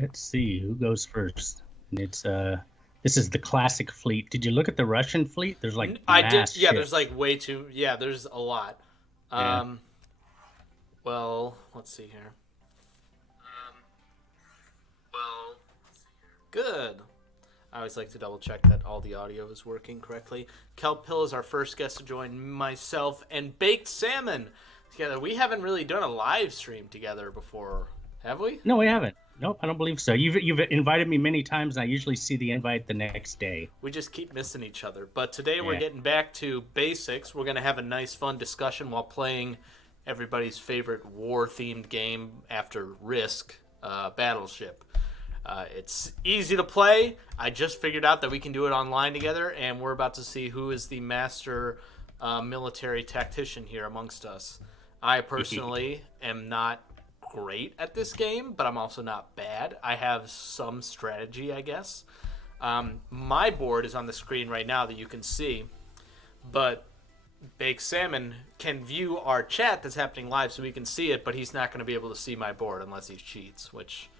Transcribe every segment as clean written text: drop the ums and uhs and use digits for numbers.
Let's see who goes first. And it's this is the classic fleet. Did you look at the Russian fleet? There's like I did. mass Yeah, there's ships. like way too. Yeah, there's a lot. Yeah. Um, well, let's see here. Well, good. I always like to double check that all the audio is working correctly. Kelp Pill is our first guest to join myself and Baked Salmon together. We haven't really done a live stream together before, have we? No, we haven't. Nope, I don't believe so. You've invited me many times, and I usually see the invite the next day. We just keep missing each other. But today we're Yeah. getting back to basics. We're going to have a nice, fun discussion while playing everybody's favorite war-themed game after Risk, Battleship. It's easy to play. I just figured out that we can do it online together, and we're about to see who is the master military tactician here amongst us. I personally am not great at this game, but I'm also not bad. I have some strategy, I guess. My board is on the screen right now that you can see, but Baked Salmon can view our chat that's happening live so we can see it, but he's not going to be able to see my board unless he cheats, which...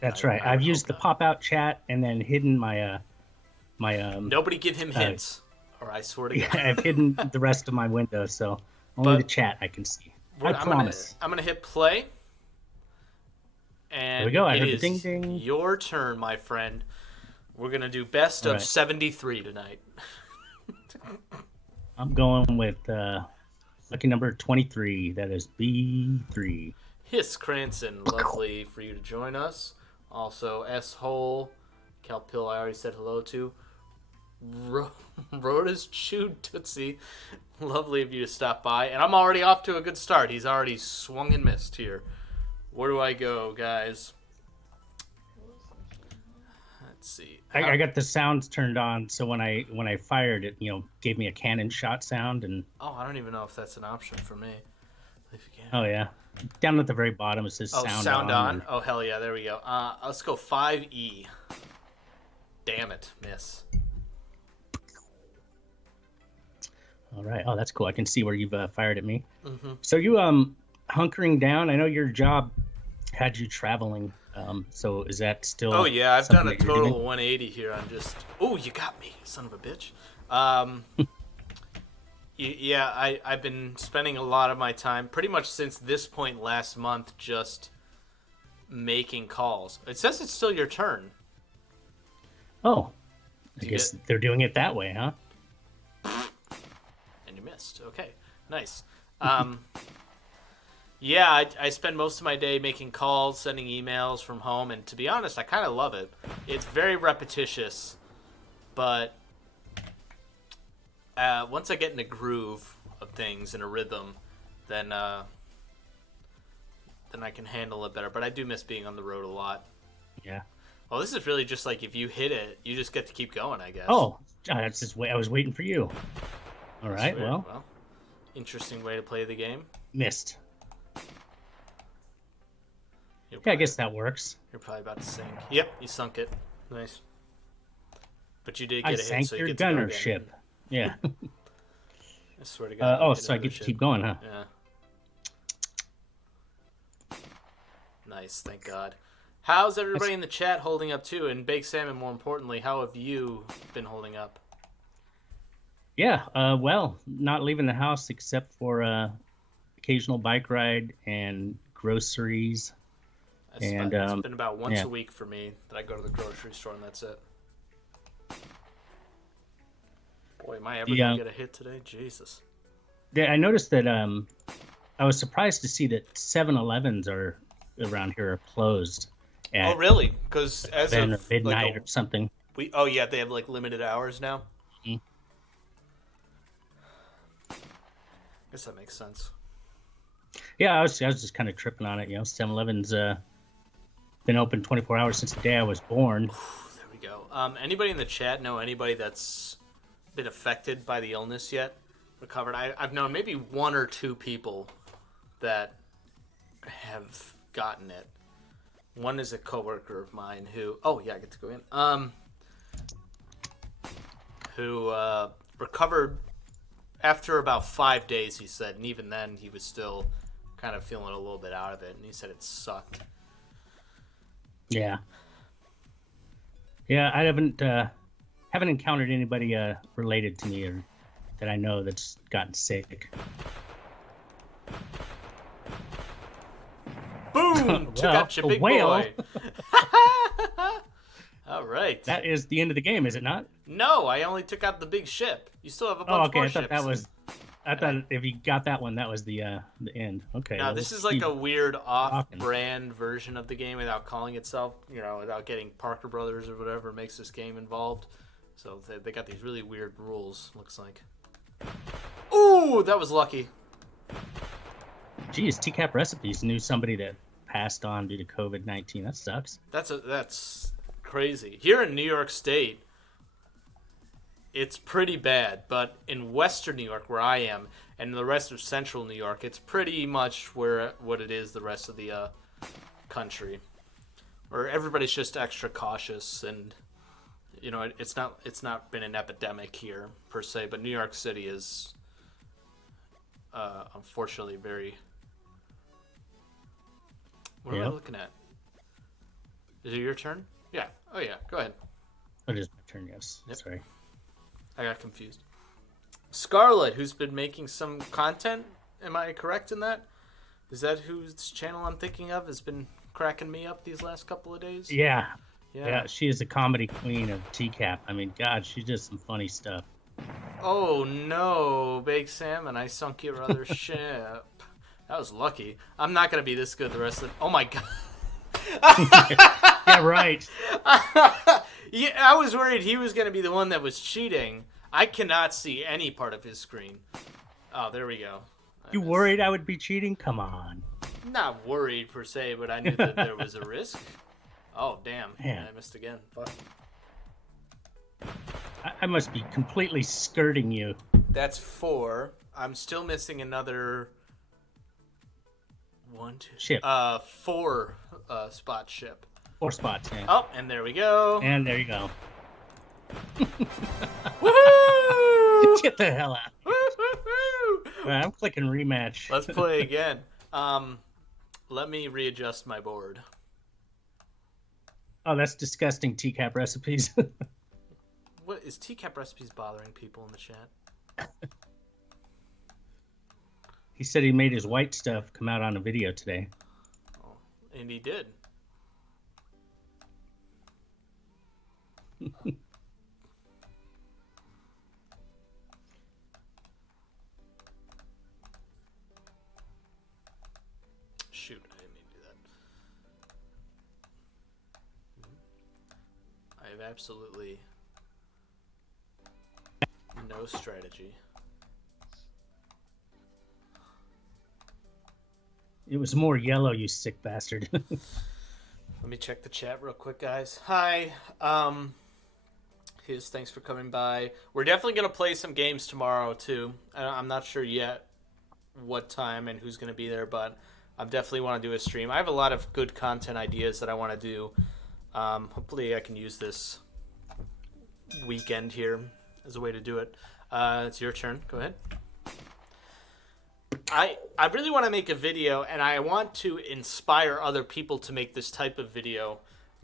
That's right. I've used the pop-out chat and then hidden my Nobody give him hints, or I swear to God. yeah, I've hidden the rest of my window, so only the chat I can see. I promise. I'm gonna hit play, and There we go. I it heard the is ding ding. your turn, my friend. We're gonna do best All of right. 73 tonight. I'm going with lucky number 23. That is B3. Hiss Cranston, lovely for you to join us. Also, S Hole, Calpill, I already said hello to. Rhoda's Chewed Tootsie, lovely of you to stop by. And I'm already off to a good start. He's already swung and missed here. Where do I go, guys? Let's see. I got the sounds turned on, so when I fired it, gave me a cannon shot sound, and Oh, I don't even know if that's an option for me. If you can. oh yeah, down at the very bottom it says Oh, sound, sound on. and- Oh, hell yeah, there we go. Let's go 5E. Damn it, miss. All right. Oh, that's cool. I can see where you've fired at me. Mm-hmm. So you hunkering down. I know your job had you traveling. So is that still? Oh yeah, I've done a something that you're total doing? 180 here. I'm just. Oh, you got me, son of a bitch. Yeah, I've been spending a lot of my time, pretty much since this point last month, just making calls. It says it's still your turn. Oh, I You guess they're doing it that way, huh? And you missed. Okay, nice. Yeah, I spend most of my day making calls, sending emails from home, and to be honest, I kind of love it. It's very repetitious, but once I get in a groove of things, in a rhythm, then I can handle it better. But I do miss being on the road a lot. Yeah. Well, this is really just like if you hit it, you just get to keep going, I guess. Oh, that's just I was waiting for you. All right. Sweet. Well, Interesting way to play the game. missed. You're Yeah, I probably- guess that works. You're probably about to sink. Yep, you sunk it. Nice. But you did get I a hit, sank so you your get to go gunner again. ship. Yeah. I swear to God. you So I another get to ship. keep going, huh? Yeah. Nice, thank God. How's everybody in the chat holding up too? And Baked Salmon, more importantly, how have you been holding up? Yeah. Well, not leaving the house except for occasional bike ride and groceries. It's been about once yeah. a week for me that I go to the grocery store and that's it. Boy, am I ever Yeah. gonna get a hit today? Jesus. Yeah, I noticed that I was surprised to see that 7-Elevens are around here are closed at Oh, really? Because as of midnight like or something. oh yeah, they have like limited hours now. Mhm. Guess that makes sense. Yeah, I was just kind of tripping on it. 7-Eleven's been open 24 hours since the day I was born. There we go. Anybody in the chat know anybody that's been affected by the illness yet? Recovered? I've known maybe one or two people that have gotten it. One is a coworker of mine who. Oh yeah, I get to go in. Who recovered after about 5 days, he said, and even then he was still kind of feeling a little bit out of it, and he said it sucked. Yeah, yeah. I haven't encountered anybody related to me or that I know that's gotten sick. Boom! Took Well, out your a big whale. boy. All right. That is the end of the game, is it not? No, I only took out the big ship. You still have a Oh, bunch okay. more I thought that ships. was. I And thought I if you got that one, that was the end. Okay, Now well this is let's like keep a weird rocking. off-brand version of the game without calling itself, without getting Parker Brothers or whatever makes this game involved. So they got these really weird rules. Looks like. Ooh, that was lucky. Geez, TCAP Recipes knew somebody that passed on due to COVID-19. That sucks. That's crazy. Here in New York State, it's pretty bad, but in Western New York, where I am, and the rest of Central New York, it's pretty much where what it is the rest of the country, where everybody's just extra cautious, and it's not been an epidemic here per se, but New York City is unfortunately very. What am I Yep. looking at? Is it your turn? Yeah. Oh yeah. Go ahead. Oh, it is my turn. Yes. Yep. Sorry. I got confused. Scarlett, who's been making some content. Am I correct in that? Is that whose channel I'm thinking of? Has been cracking me up these last couple of days. Yeah. Yeah. Yeah. She is the comedy queen of TCAP. I mean, God, she did some funny stuff. Oh no, Baked Salmon! I sunk your other ship. That was lucky. I'm not gonna be this good the rest of the. Oh my god. Yeah. Right. Yeah, I was worried he was gonna be the one that was cheating. I cannot see any part of his screen. Oh, there we go. You worried I would be cheating? Come on. Not worried per se, but I knew that there was a risk. Oh damn! Man. I missed again. Fuck. I must be completely skirting you. That's 4. I'm still missing another 1, 2, Ship. 4 spot ship. 4 spots. Yeah. Oh, and there we go. And there you go. Woohoo! Get the hell out. Woo-hoo-hoo! All right, I'm clicking rematch. Let's play again. Let me readjust my board. Oh, that's disgusting. TCAP Recipes. What is TCAP Recipes bothering people in the chat? He said he made his white stuff come out on a video today. Oh, and he did. Shoot, I didn't mean to do that. I have absolutely no strategy. It was more yellow, you sick bastard. Let me check the chat real quick, guys. Hi. Thanks for coming by. We're definitely going to play some games tomorrow, too. I'm not sure yet what time and who's going to be there, but I definitely want to do a stream. I have a lot of good content ideas that I want to do. Hopefully I can use this weekend here as a way to do it. It's your turn. Go ahead. I really want to make a video, and I want to inspire other people to make this type of video,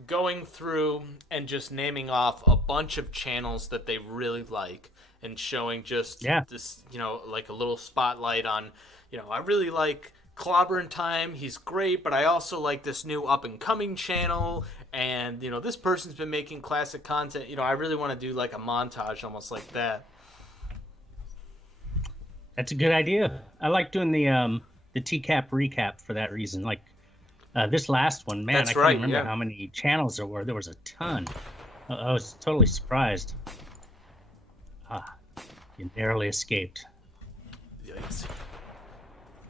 going through and just naming off a bunch of channels that they really like and showing just this, like a little spotlight on, I really like Clobberin' Time. He's great, but I also like this new up-and-coming channel, and, this person's been making classic content. I really want to do like a montage almost like that. That's a good idea. I like doing the TCAP recap for that reason. Like this last one, man, That's I can't right, remember yeah. how many channels there were. There was a ton. I was totally surprised. You narrowly escaped. Yikes.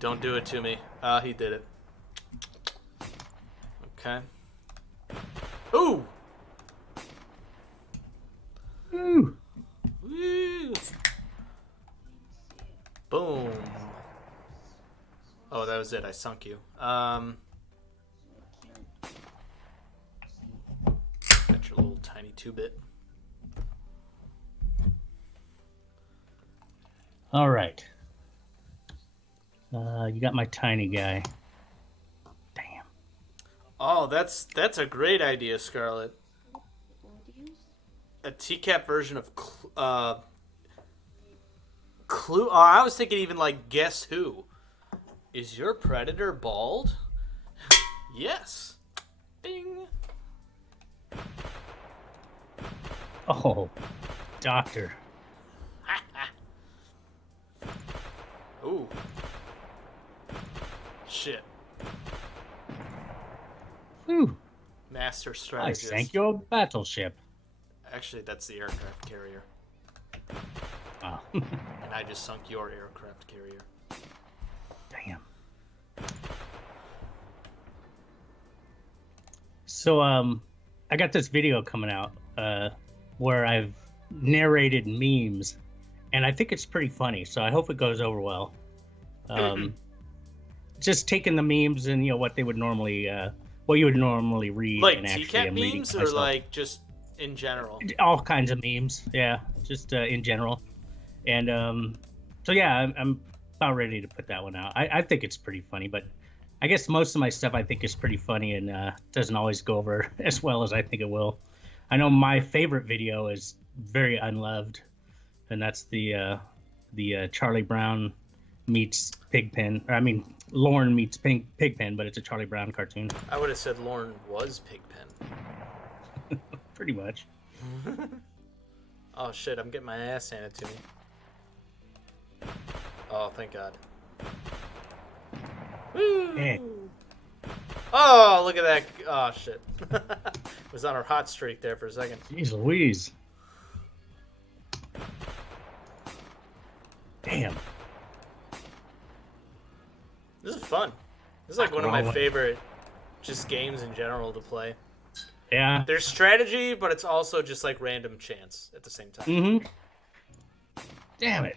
Don't do it to me. He did it. Okay. Ooh! Ooh. Woo! Boom. Oh, that was it. I sunk you. Got your little tiny 2-bit. All right. You got my tiny guy. Damn. Oh, that's a great idea, Scarlett. A TCAP version of Clue. Oh, I was thinking even like Guess Who? Is your predator bald? Yes. Ding. Oh, doctor. Ooh. Shit. Whew. Master I strategist. sank your battleship. Actually, that's the aircraft carrier. Oh, And I just sunk your aircraft carrier. damn. So, I got this video coming out where I've narrated memes, and I think it's pretty funny. So I hope it goes over well. Just taking the memes and what they would normally, what you would normally read, Like and actually TCAP I'm reading memes it or myself. like just in general? All kinds of memes, yeah, just in general. And so yeah, I'm about ready to put that one out. I think it's pretty funny, but I guess most of my stuff I think is pretty funny and doesn't always go over as well as I think it will. I know my favorite video is very unloved, and that's the Charlie Brown meets Pigpen. Or, I mean, Lauren meets Pigpen, but it's a Charlie Brown cartoon, I would have said Lauren was Pigpen. pretty much. Oh shit, I'm getting my ass handed to me. Oh, thank God. Woo! Hey, Oh, look at that. Oh shit. Was on our hot streak there for a second. jeez Louise. Damn. This is fun. This is like one of my Wrong way. favorite just games in general to play. Yeah. There's strategy, but it's also just like random chance at the same time. Mm-hmm. Damn it.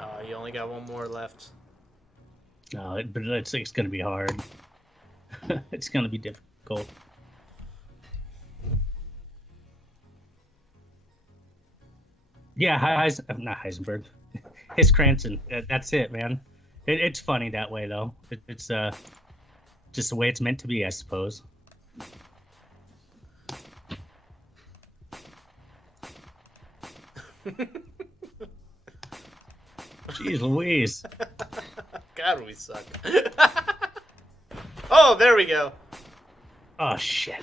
Oh, you only got one more left. No, but it's going to be hard. It's going to be difficult. Yeah, not Heisenberg. His Cranston. That's it, man. It's funny that way, though. It's just the way it's meant to be, I suppose. Jeez Louise. God, we suck. Oh, there we go. Oh, shit.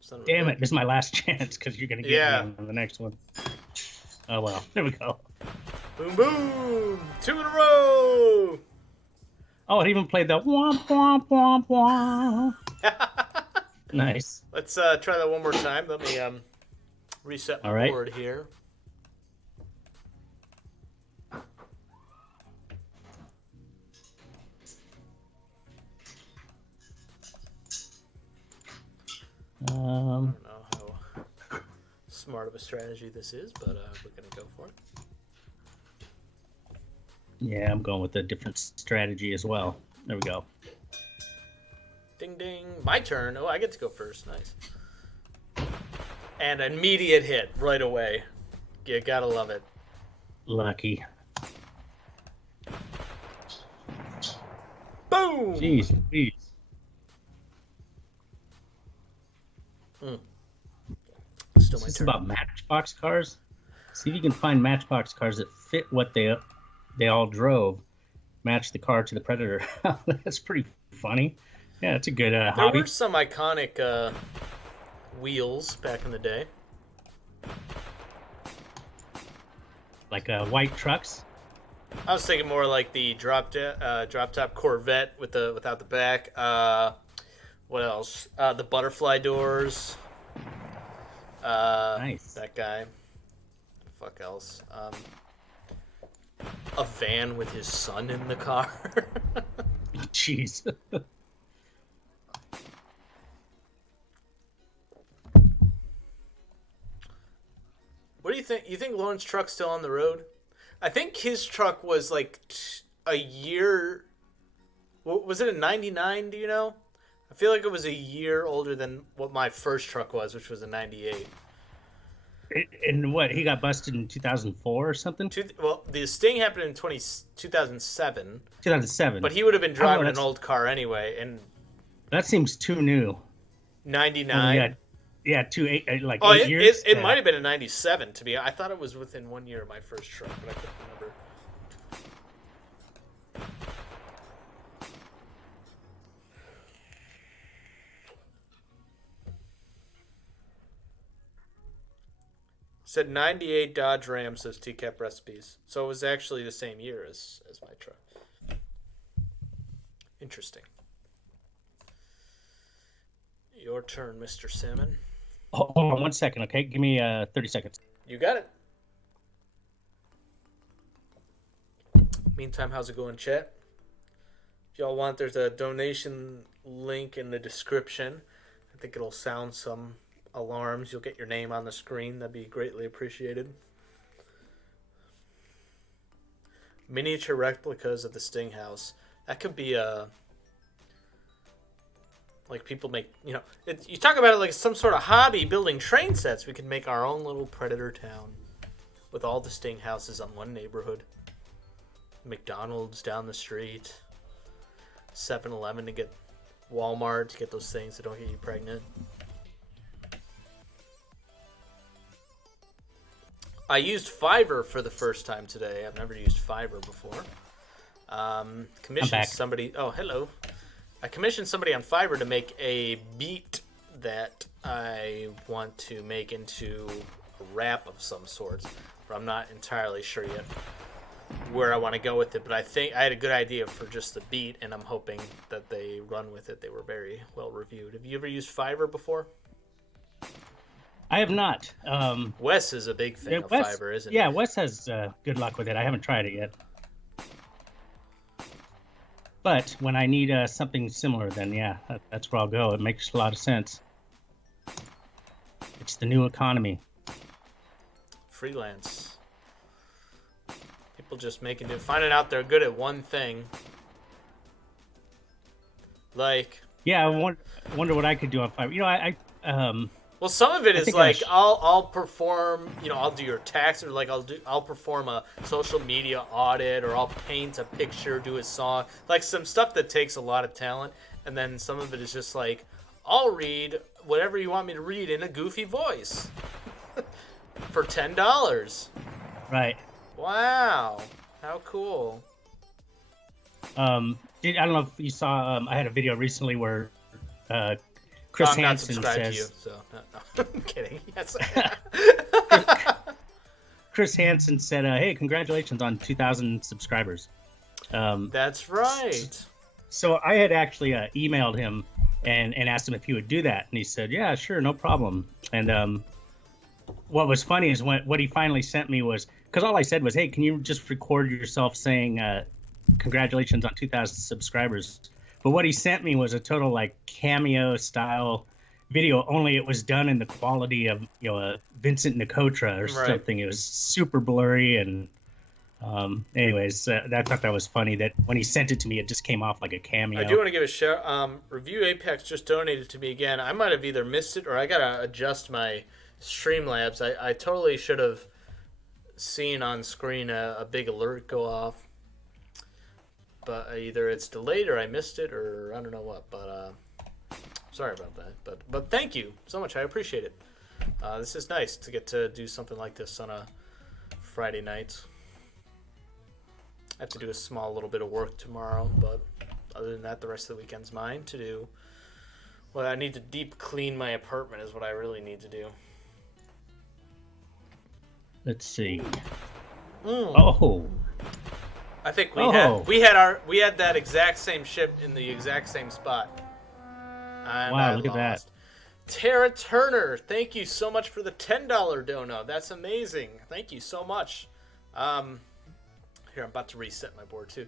Son of a Damn bitch. it. This is my last chance because you're going to get Yeah. me on the next one. Oh, well. There we go. Boom, boom. 2 in a row. Oh, it even played the womp, womp, womp, womp. Nice. Let's try that one more time. Let me reset my All right. board here. I don't know how smart of a strategy this is, but we're going to go for it. Yeah, I'm going with a different strategy as well. There we go. Ding, ding. My turn. Oh, I get to go first. Nice. And an immediate hit right away. You gotta love it. Lucky. Boom! Jeez, please. Still my This is turn. about Matchbox cars. See if you can find Matchbox cars that fit what they all drove. Match the car to the Predator. That's pretty funny. Yeah, it's a good There hobby. were some iconic wheels back in the day. Like white trucks. I was thinking more like the drop top Corvette without the back. What else? The butterfly doors. Nice. That guy. Fuck else. A van with his son in the car. Jeez. What do you think? You think Lauren's truck's still on the road? I think his truck was like a year. What was it, a '99? Do you know? I feel like it was a year older than what my first truck was, which was a '98. And what, he got busted in 2004 or something? Well, the sting happened in 2007, 2007. but he would have been I don't know. driving an old car anyway. In That seems too new. Only 99. yeah, like Oh, 8 years. it might have been in 97 to be. I thought it was within 1 year of my first truck, but I couldn't remember. Said 98 Dodge Ram, says TCAP Recipes. So it was actually the same year as my truck. Interesting. Your turn, Mr. Salmon. Hold on 1 second, okay? Give me 30 seconds. You got it. Meantime, how's it going, chat? If y'all want, there's a donation link in the description. I think it'll sound some alarms. You'll get your name on the screen. That'd be greatly appreciated. Miniature replicas of the Sting House. That could be a... Like, people make... You know, you talk about it like some sort of hobby, building train sets. We could make our own little Predator town with all the Sting houses on one neighborhood. McDonald's down the street. 7-Eleven to get... Walmart to get those things that don't get you pregnant. I used Fiverr for the first time today. I've never used Fiverr before. Commissioned somebody... Oh, hello. I commissioned somebody on Fiverr to make a beat that I want to make into a rap of some sort. But I'm not entirely sure yet where I want to go with it. But I think I had a good idea for just the beat, and I'm hoping that they run with it. They were very well reviewed. Have you ever used Fiverr before? I have not. Wes is a big fan of Fiverr, isn't he? Yeah, Wes has good luck with it. I haven't tried it yet. But when I need something similar, then yeah, that's where I'll go. It makes a lot of sense. It's the new economy. Freelance. People just finding out they're good at one thing. Like... Yeah, I wonder what I could do on Fiverr. You know, well, some of it is like I'll perform, you know, I'll do your tax, or like I'll perform a social media audit, or I'll paint a picture, do a song, like some stuff that takes a lot of talent. And then some of it is just like, I'll read whatever you want me to read in a goofy voice for $10. Right. Wow, how cool. I don't know if you saw. I had a video recently where Chris Hansen says, to you, so no. I'm kidding. Yes. Chris Hansen said, "Hey, congratulations on 2,000 subscribers." That's right. So I had actually emailed him and asked him if he would do that, and he said, "Yeah, sure, no problem." And what was funny is what he finally sent me was, because all I said was, "Hey, can you just record yourself saying congratulations on 2,000 subscribers?" But what he sent me was a total like cameo style video, only it was done in the quality of, you know, a Vincent Nicotra or something. It was super blurry, and anyways, I thought that was funny that when he sent it to me, it just came off like a cameo. I do want to give a shout. Review Apex just donated to me again. I might have either missed it, or I gotta adjust my Streamlabs. I totally should have seen on screen a big alert go off. But either it's delayed, or I missed it, or I don't know what. But sorry about that. But thank you so much. I appreciate it. This is nice to get to do something like this on a Friday night. I have to do a small little bit of work tomorrow, but other than that, the rest of the weekend's mine to do. Well, I need to deep clean my apartment is what I really need to do. Let's see. Oh. I think we had that exact same ship in the exact same spot. And wow, look at that. Tara Turner, thank you so much for the $10 dono. That's amazing. Thank you so much. Here, I'm about to reset my board too.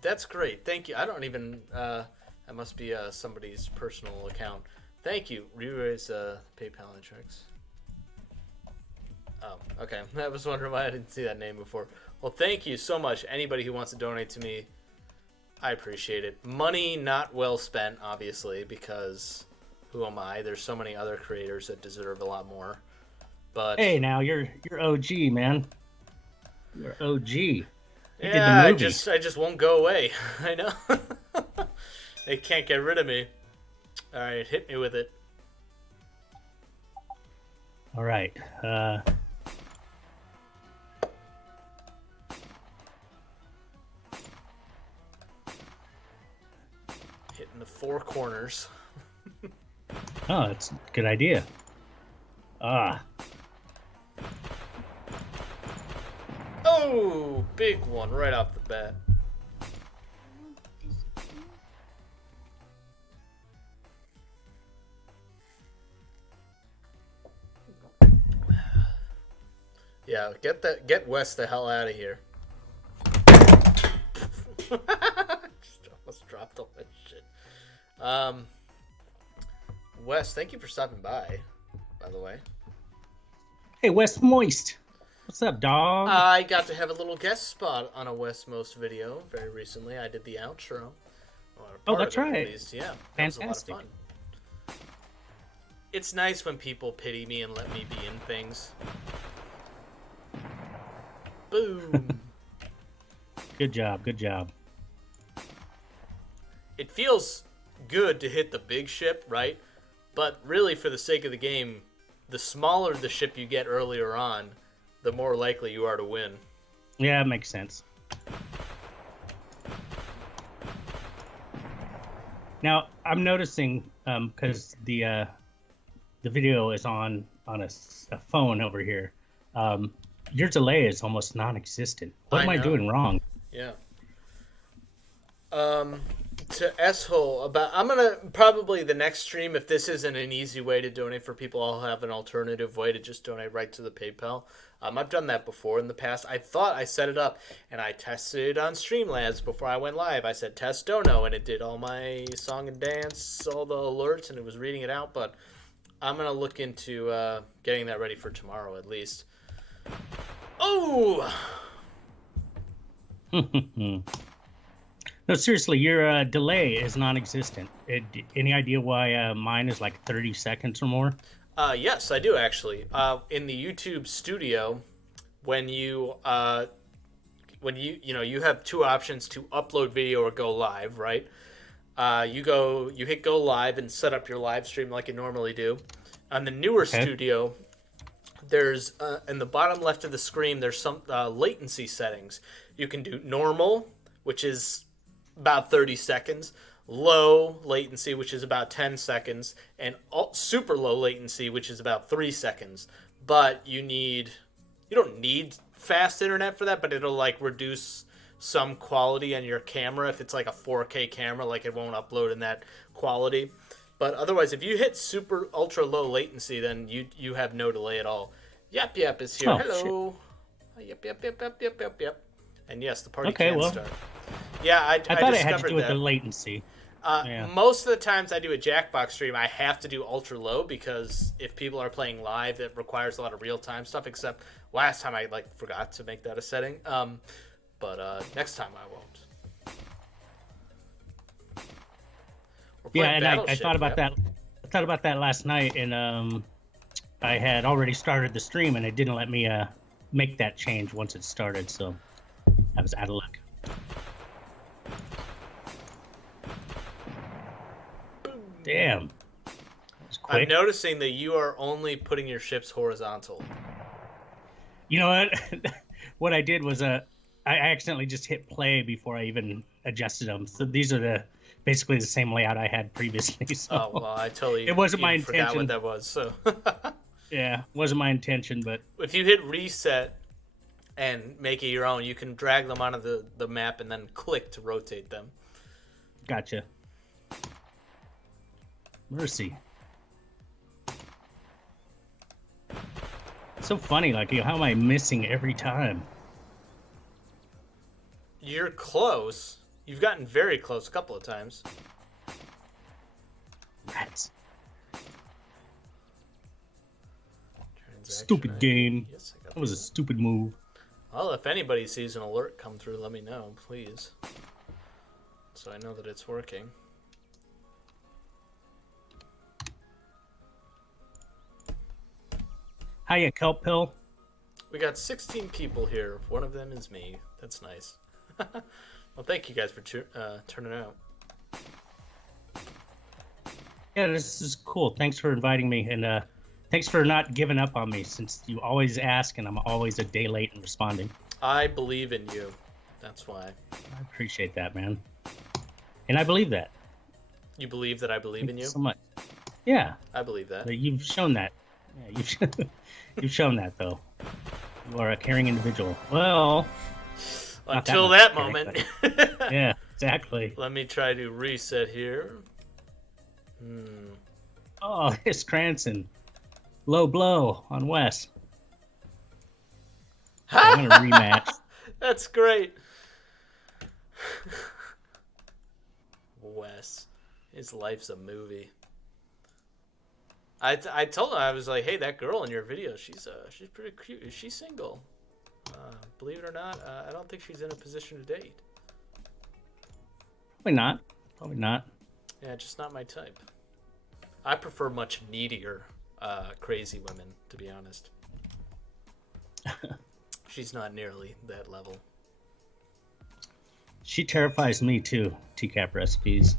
That's great. Thank you. I don't even that must be somebody's personal account. Thank you. Re-raise PayPal and checks. Oh, okay. I was wondering why I didn't see that name before. Well, thank you so much. Anybody who wants to donate to me, I appreciate it. Money not well spent, obviously, because who am I? There's so many other creators that deserve a lot more. But Hey, now you're OG, man. You're OG. You did the yeah, I movie. just won't go away. I know. They can't get rid of me. All right, hit me with it. All right. Hitting the four corners. Oh, that's a good idea. Ah, Oh, big one right off the bat. Yeah, get Wes the hell out of here. Just almost dropped all that shit. Wes, thank you for stopping by the way. hey, West Moist. What's up, dog? I got to have a little guest spot on a West Most video very recently. I did the outro. Oh, that's right. At least. Yeah, that was a lot of Fantastic. fun. It's nice when people pity me and let me be in things. Boom. Good job. Good job. It feels good to hit the big ship, right? But really, for the sake of the game, the smaller the ship you get earlier on, the more likely you are to win. Yeah, it makes sense. Now I'm noticing because the video is on a phone over here. Your delay is almost non-existent. What I am I know. doing wrong? Yeah. To S-hole about, I'm gonna probably the next stream, if this isn't an easy way to donate for people, I'll have an alternative way to just donate right to the PayPal. I've done that before in the past. I thought I set it up and I tested it on Streamlabs before I went live. I said test dono and it did all my song and dance, all the alerts, and it was reading it out. But I'm gonna look into getting that ready for tomorrow at least. Oh. No, seriously, your delay is non-existent. Any idea why mine is like 30 seconds or more? Yes, I do actually. In the YouTube studio, when you you have two options to upload video or go live, right? You hit go live and set up your live stream like you normally do. On the newer studio, there's in the bottom left of the screen, there's some latency settings. You can do normal, which is about 30 seconds, low latency, which is about 10 seconds, and super low latency, which is about 3 seconds. But you don't need fast internet for that, but it'll like reduce some quality on your camera. If it's like a 4K camera, like it won't upload in that quality. But otherwise, if you hit super ultra low latency, then you have no delay at all. Yep is here. Oh, hello. Yep. And yes, the party Okay, can well, start. Yeah, I thought it had to discovered do with that. the latency. Yeah. Most of the times I do a Jackbox stream, I have to do ultra low because if people are playing live, it requires a lot of real time stuff. Except last time I forgot to make that a setting. But next time I won't. Yeah, and I Battleship, thought about yep. that. I thought about that last night, and I had already started the stream, and it didn't let me make that change once it started, so I was out of luck. Damn. That was quick. I'm noticing that you are only putting your ships horizontal. You know what? What I did was I accidentally just hit play before I even adjusted them. So these are basically the same layout I had previously. So Oh well, I totally it wasn't my forgot intention. what that was. So Yeah, wasn't my intention, but if you hit reset and make it your own, you can drag them onto the map and then click to rotate them. gotcha. Mercy. It's so funny, like how am I missing every time? You're close. You've gotten very close a couple of times. Rats. Transaction Stupid ID. game. Yes, I got That was a stupid move. Well, if anybody sees an alert come through, let me know, please. So I know that it's working. Hiya, Kelp Pill. We got 16 people here. One of them is me. That's nice. Well, thank you guys for turning out. Yeah, this is cool. Thanks for inviting me, and thanks for not giving up on me, since you always ask, and I'm always a day late in responding. I believe in you. That's why. I appreciate that, man. And I believe that. You believe that I believe in you? So much. Yeah. I believe that. But you've shown that. Yeah, you've shown that, though. You are a caring individual. Well, until that moment. Yeah, exactly. Let me try to reset here. Oh, it's Cranston. Low blow on Wes. I'm gonna rematch. That's great. Wes, his life's a movie. I told him, I was like, hey, that girl in your video, she's pretty cute. Is she single? Believe it or not, I don't think she's in a position to date. Probably not. Probably not. Yeah, just not my type. I prefer much needier, crazy women, to be honest. She's not nearly that level. She terrifies me too. TCAP recipes.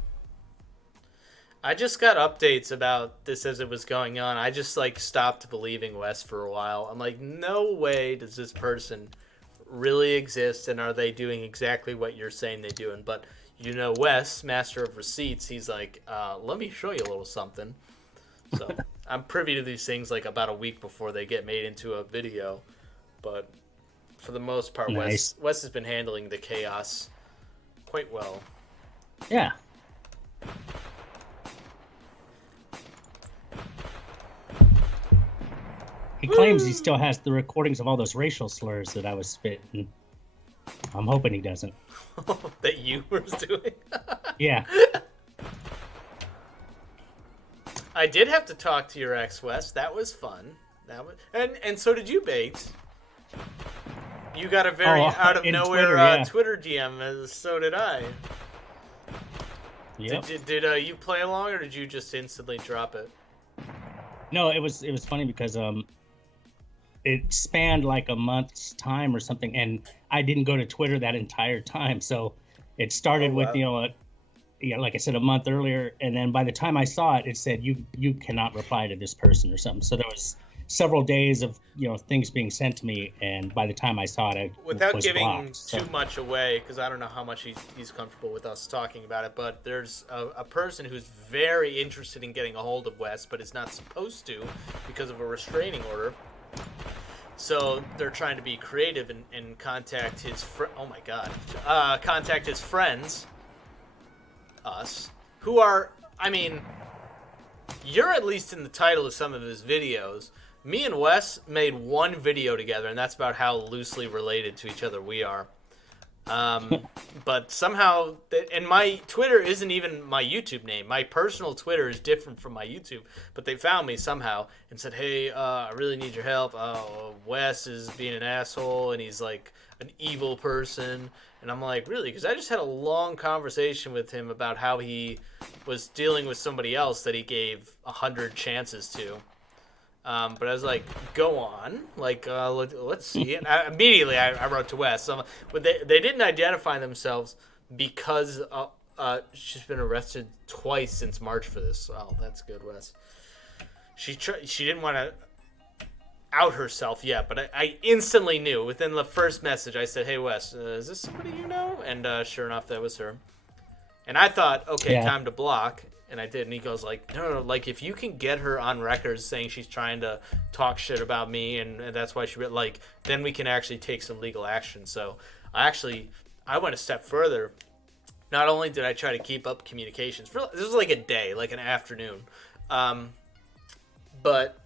I just got updates about this as it was going on. I just stopped believing Wes for a while. I'm like, no way does this person really exist, and are they doing exactly what you're saying they're doing? But Wes, master of receipts, he's like, let me show you a little something. So I'm privy to these things about a week before they get made into a video. But for the most part, nice. Wes has been handling the chaos quite well. Yeah. He claims he still has the recordings of all those racial slurs that I was spitting. I'm hoping he doesn't. That you were doing? Yeah. I did have to talk to your ex, Wes. That was fun. And so did you, Baked. You got a very out of nowhere Twitter DM, so did I. Yep. Did you play along, or did you just instantly drop it? No, it was funny because it spanned like a month's time or something, and I didn't go to Twitter that entire time. So it started with like I said, a month earlier, and then by the time I saw it, it said you cannot reply to this person or something. So there was several days of things being sent to me, and by the time I saw it, I without was giving blocked, too much away, because I don't know how much he's comfortable with us talking about it, but there's a person who's very interested in getting a hold of Wes, but is not supposed to because of a restraining order. So they're trying to be creative and contact his contact his friends, us, who are, you're at least in the title of some of his videos. Me and Wes made one video together, and that's about how loosely related to each other we are. But somehow, and my Twitter isn't even my YouTube name. My personal Twitter is different from my YouTube, but they found me somehow and said, hey, I really need your help. Wes is being an asshole, and he's like an evil person. And I'm like, really? Because I just had a long conversation with him about how he was dealing with somebody else that he gave 100 chances to. But I was like, go on. Let's see. And immediately I wrote to Wes. But they didn't identify themselves because she's been arrested twice since March for this. Oh, that's good, Wes. She didn't want to out herself yet, but I instantly knew. Within the first message, I said, hey, Wes, is this somebody you know? And sure enough, that was her. And I thought, okay, time to block. And I did, and he goes no, if you can get her on record saying she's trying to talk shit about me, and that's why then we can actually take some legal action. So I went a step further. Not only did I try to keep up communications, this was a day, an afternoon, but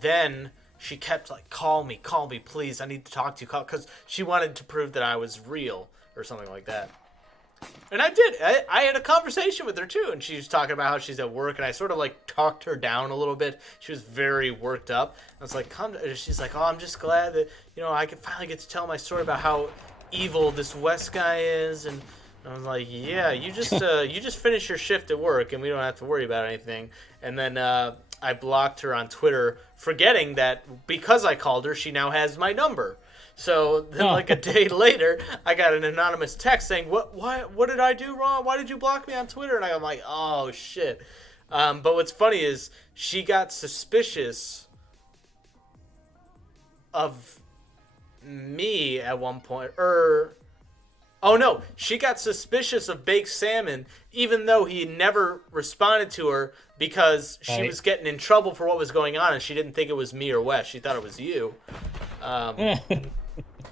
then she kept call me, please, I need to talk to you, because she wanted to prove that I was real or something like that. And I did. I had a conversation with her, too, and she was talking about how she's at work, and I sort of, talked her down a little bit. She was very worked up. I was like, she's like, oh, I'm just glad that, I can finally get to tell my story about how evil this West guy is, and I was like, yeah, you just finish your shift at work, and we don't have to worry about anything. And then I blocked her on Twitter, forgetting that because I called her, she now has my number. So then, like a day later, I got an anonymous text saying, What did I do wrong? Why did you block me on Twitter?" And I'm like, "Oh shit." But what's funny is she got suspicious of me at one point. Oh no, she got suspicious of Baked Salmon, even though he never responded to her because she was getting in trouble for what was going on, and she didn't think it was me or Wes. She thought it was you.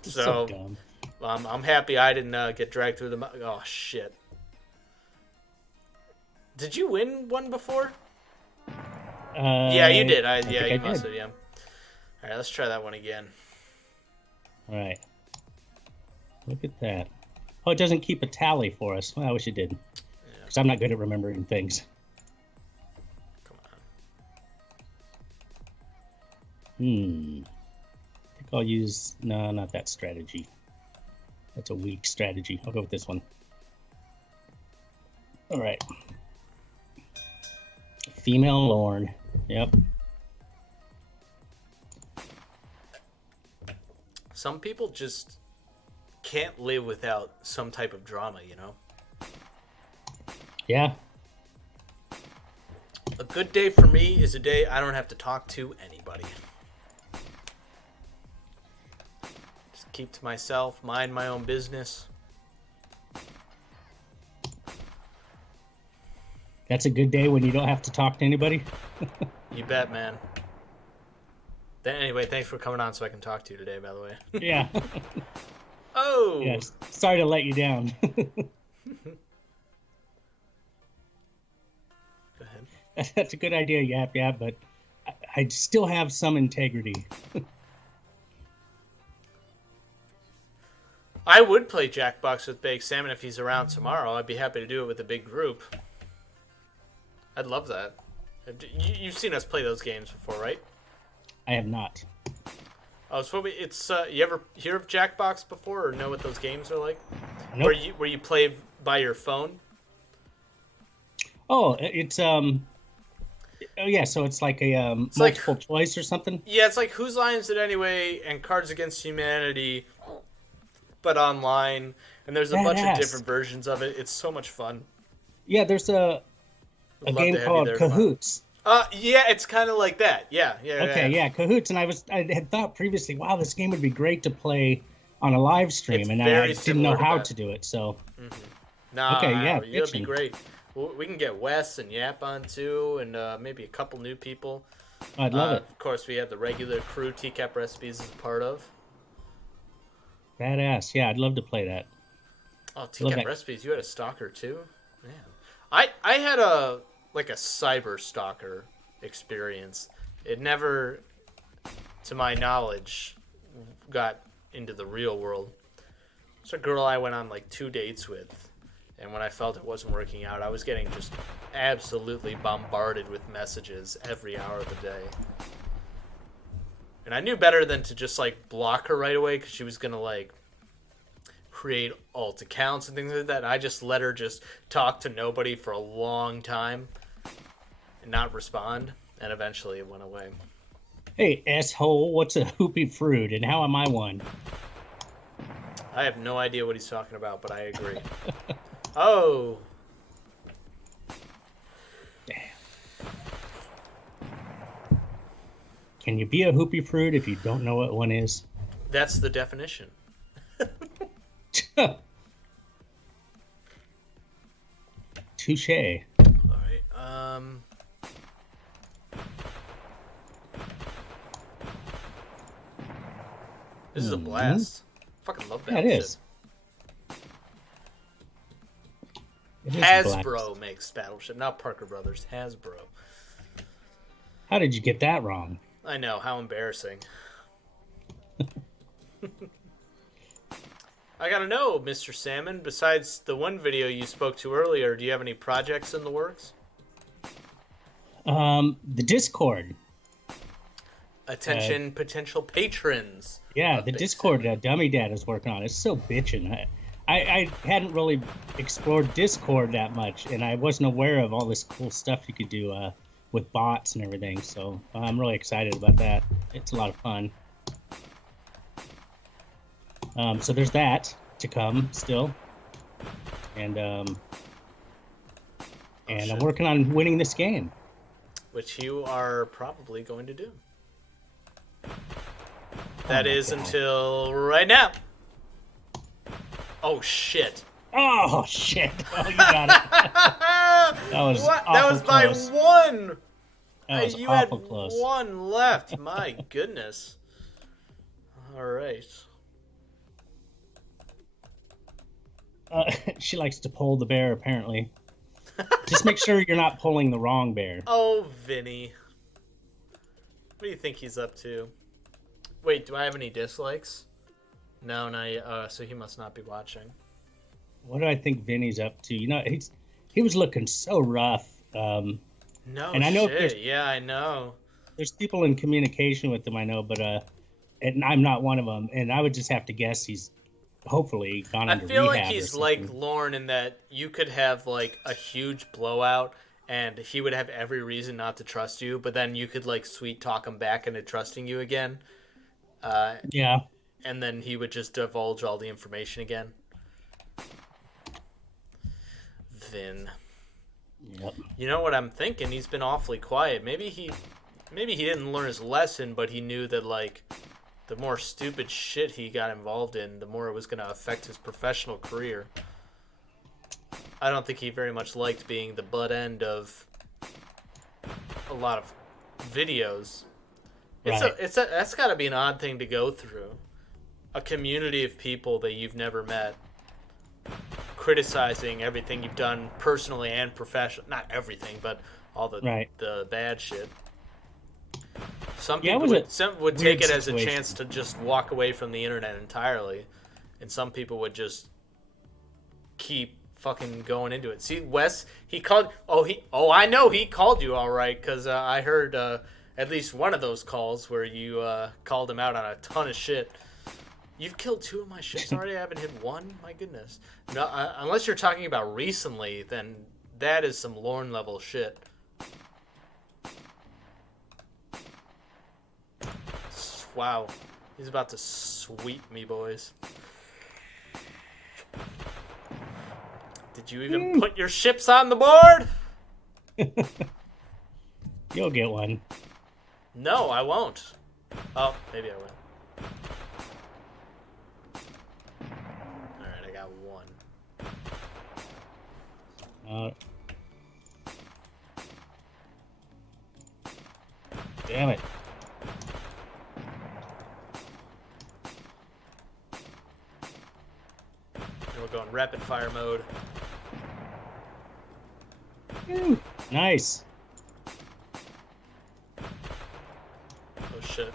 So dumb. I'm happy I didn't get dragged through the. Oh shit! Did you win one before? Yeah, you did. Yeah, you must have. Yeah. All right, let's try that one again. All right. Look at that. Oh, it doesn't keep a tally for us. Well, I wish it did. Because I'm not good at remembering things. Come on. I think I'll use... No, not that strategy. That's a weak strategy. I'll go with this one. All right. Female Lorne. Yep. Some people just can't live without some type of drama, you know? Yeah. A good day for me is a day I don't have to talk to anybody. Just keep to myself, mind my own business. That's a good day when you don't have to talk to anybody? You bet, man. Then anyway, thanks for coming on so I can talk to you today, by the way. Yeah. Oh! Yeah, sorry to let you down. Go ahead. That's a good idea, Yap, but I still have some integrity. I would play Jackbox with Baked Salmon if he's around tomorrow. I'd be happy to do it with a big group. I'd love that. You've seen us play those games before, right? I have not. Oh, so it's you ever hear of Jackbox before or know what those games are like? Nope. Where you play by your phone? Oh, it's oh yeah, so it's like a multiple choice or something? Yeah, it's like Whose Line Is It Anyway and Cards Against Humanity, but online, and there's a bunch of different versions of it. It's so much fun. Yeah, there's a game called Cahoots. Yeah, it's kind of like that. Yeah. Okay, yeah, Cahoots, and I had thought previously, wow, this game would be great to play on a live stream, and I didn't know how to do it. So, okay, yeah, it'd be great. We can get Wes and Yap on too, and maybe a couple new people. I'd love it. Of course, we have the regular crew. TCAP Recipes is a part of. Badass, yeah, I'd love to play that. Oh, TCAP Recipes, you had a stalker too? Man, I had a cyber stalker experience. It never, to my knowledge, got into the real world. It's a girl I went on 2 dates with, and when I felt it wasn't working out, I was getting just absolutely bombarded with messages every hour of the day. And I knew better than to just block her right away because she was gonna create alt accounts and things like that. I just let her just talk to nobody for a long time and not respond, and eventually it went away. Hey, asshole, what's a hoopy fruit, and how am I one? I have no idea what he's talking about, but I agree. Oh. Damn. Can you be a hoopy fruit if you don't know what one is? That's the definition. Touché. All right. This is a blast. Fucking love Battleship. Yeah, it is. Hasbro makes Battleship, not Parker Brothers. Hasbro. How did you get that wrong? I know, how embarrassing. I gotta know, Mr. Salmon, besides the one video you spoke to earlier, do you have any projects in the works? The Discord. Attention, potential patrons. Yeah, the Discord Dummy Dad is working on. It's so bitchin'. I hadn't really explored Discord that much, and I wasn't aware of all this cool stuff you could do with bots and everything. So I'm really excited about that. It's a lot of fun. So there's that to come still, and I'm working on winning this game, which you are probably going to do. That is God. until right now. Oh shit! Oh shit! Oh, you got it. That was what? Awful That was by close. one. That was You awful had close. one left. My goodness. All right. She likes to pull the bear, apparently. Just make sure you're not pulling the wrong bear. Oh, Vinny. What do you think he's up to? Wait, do I have any dislikes? No, so he must not be watching. What do I think Vinny's up to? You know, he was looking so rough. No, and I know shit. Yeah, I know. There's people in communication with him, I know, but and I'm not one of them. And I would just have to guess he's hopefully gone into rehab. I feel like he's like Lauren in that you could have like a huge blowout and he would have every reason not to trust you, but then you could like sweet talk him back into trusting you again. Yeah. And then he would just divulge all the information again. Vin. Yep. You know what I'm thinking? He's been awfully quiet. Maybe he didn't learn his lesson, but he knew that like the more stupid shit he got involved in, the more it was going to affect his professional career. I don't think he very much liked being the butt end of a lot of videos. That's got to be an odd thing to go through. A community of people that you've never met criticizing everything you've done personally and professionally. Not everything, but all the bad shit. Some people would take it as a chance to just walk away from the internet entirely, and some people would just keep fucking going into it. See, Wes, he called. I know he called you all right because I heard at least one of those calls where you called him out on a ton of shit. You've killed 2 of my ships already. I haven't hit 1. My goodness. No, unless you're talking about recently, then that is some Lorne level shit. Wow, he's about to sweep me, boys. Did you even put your ships on the board? You'll get one. No, I won't. Oh, maybe I will. Alright, I got 1. Damn it. We're going rapid fire mode. Woo, nice. Oh shit.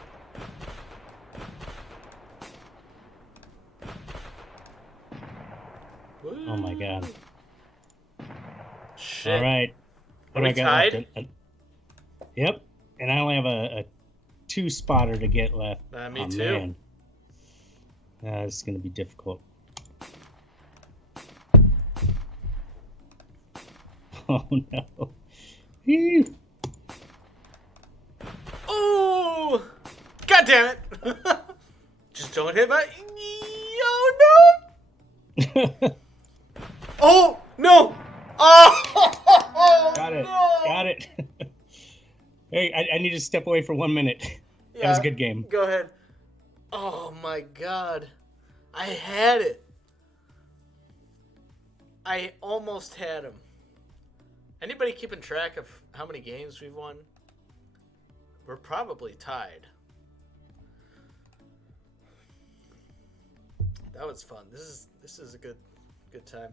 Woo. Oh my god. Shit. All right. Are we tied? Yep. And I only have a 2-spotter to get left. Me too. Man. This is going to be difficult. Oh no. Oh! God damn it! Just don't hit my. Oh no! Oh no! Oh! Got it. No! Got it. Hey, I need to step away for 1 minute. Yeah, that was a good game. Go ahead. Oh my god. I had it. I almost had him. Anybody keeping track of how many games we've won? We're probably tied. That was fun. This is a good time.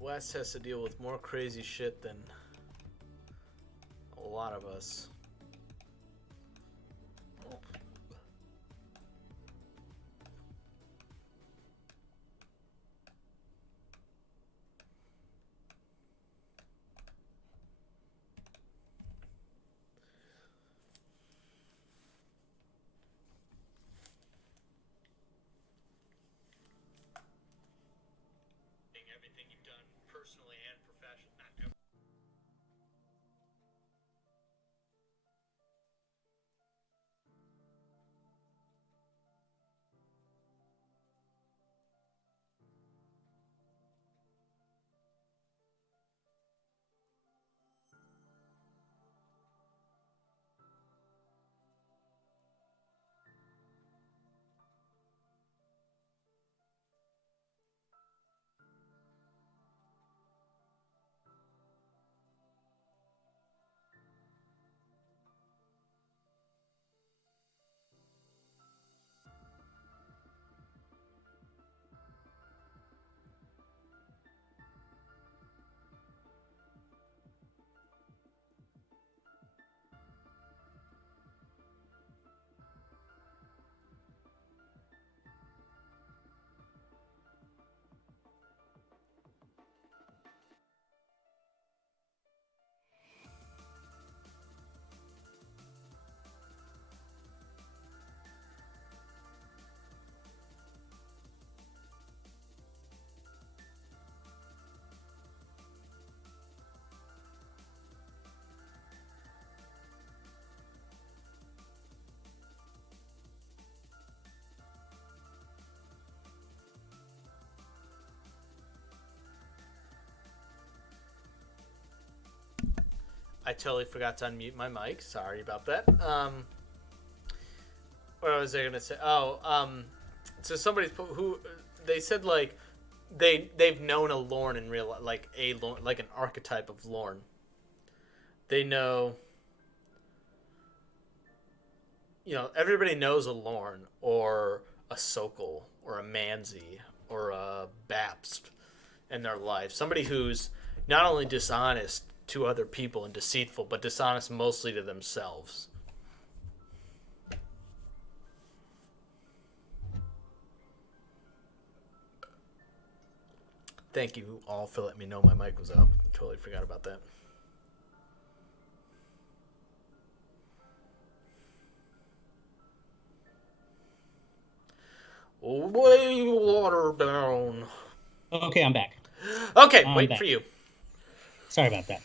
Wes has to deal with more crazy shit than a lot of us. personally and professionally. I totally forgot to unmute my mic. Sorry about that. What was I gonna say? So somebody who they said like they've known a Lorne in real life, like a Lorne, like an archetype of Lorne. They know, everybody knows a Lorne or a Sokol or a Manzi or a Bapst in their life. Somebody who's not only dishonest to other people and deceitful, but dishonest mostly to themselves. Thank you all for letting me know my mic was up. Totally forgot about that. Way water down. Okay, I'm back. Okay, I'm waiting back. for you. Sorry about that.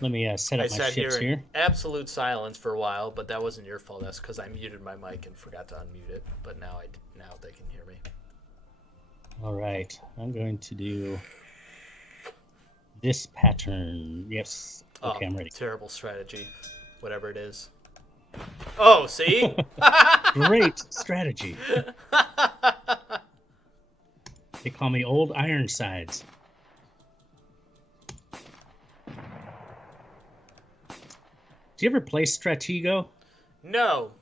Let me set up I my sat ships here in here. absolute silence for a while, but that wasn't your fault. That's because I muted my mic and forgot to unmute it. But now they can hear me. All right, I'm going to do this pattern. Yes. Okay, I'm ready. Terrible strategy, whatever it is. Oh, see? Great strategy. They call me Old Ironsides. Do you ever play Stratego? No.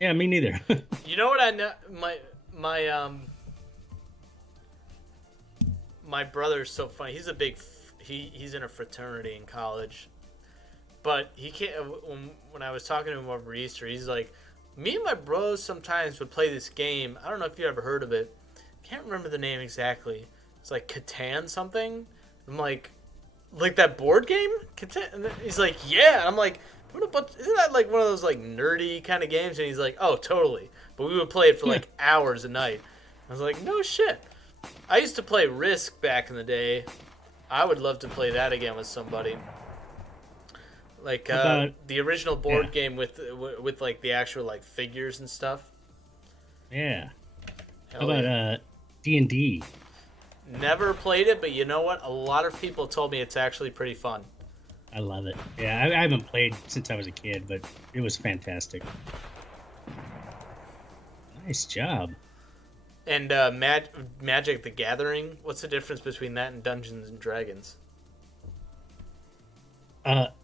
Yeah, me neither. You know what I know? My brother's so funny. He's a big. He's in a fraternity in college, but he can't. When I was talking to him over Easter, he's like, me and my bros sometimes would play this game. I don't know if you ever heard of it. Can't remember the name exactly. It's like Catan something. I'm like that board game? Catan? And he's like, yeah. I'm like, isn't that like one of those like nerdy kind of games? And he's like, oh, totally. But we would play it for like hours a night. I was like, no shit. I used to play Risk back in the day. I would love to play that again with somebody. Like the original board game with like the actual like figures and stuff. Yeah. How about D&D? Never played it, but you know what? A lot of people told me it's actually pretty fun. I love it. Yeah, I haven't played since I was a kid, but it was fantastic. Nice job. And Magic the Gathering, what's the difference between that and Dungeons and Dragons? Well,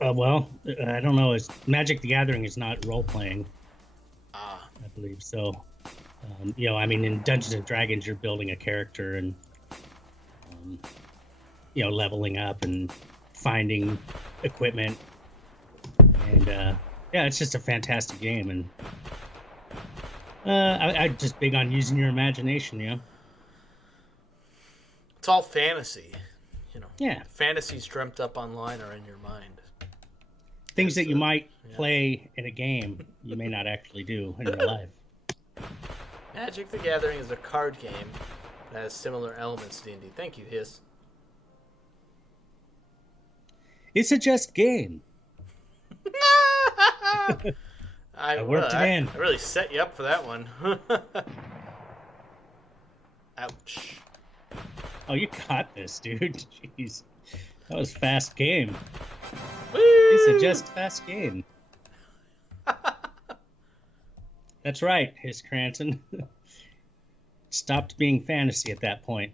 I don't know. Magic the Gathering is not role-playing. I believe so. I mean, in Dungeons and Dragons, you're building a character and, leveling up and finding equipment. And, it's just a fantastic game. And I'm just big on using your imagination, It's all fantasy, Yeah. Fantasies dreamt up online are in your mind. Things that you might play in a game, you may not actually do in real life. Magic the Gathering is a card game that has similar elements to D&D. Thank you, Hiss. It's a just game. I worked it in. I really set you up for that one. Ouch. Oh, you got this, dude. Jeez. That was fast game. Woo! It's a just fast game. That's right, His Cranston. Stopped being fantasy at that point.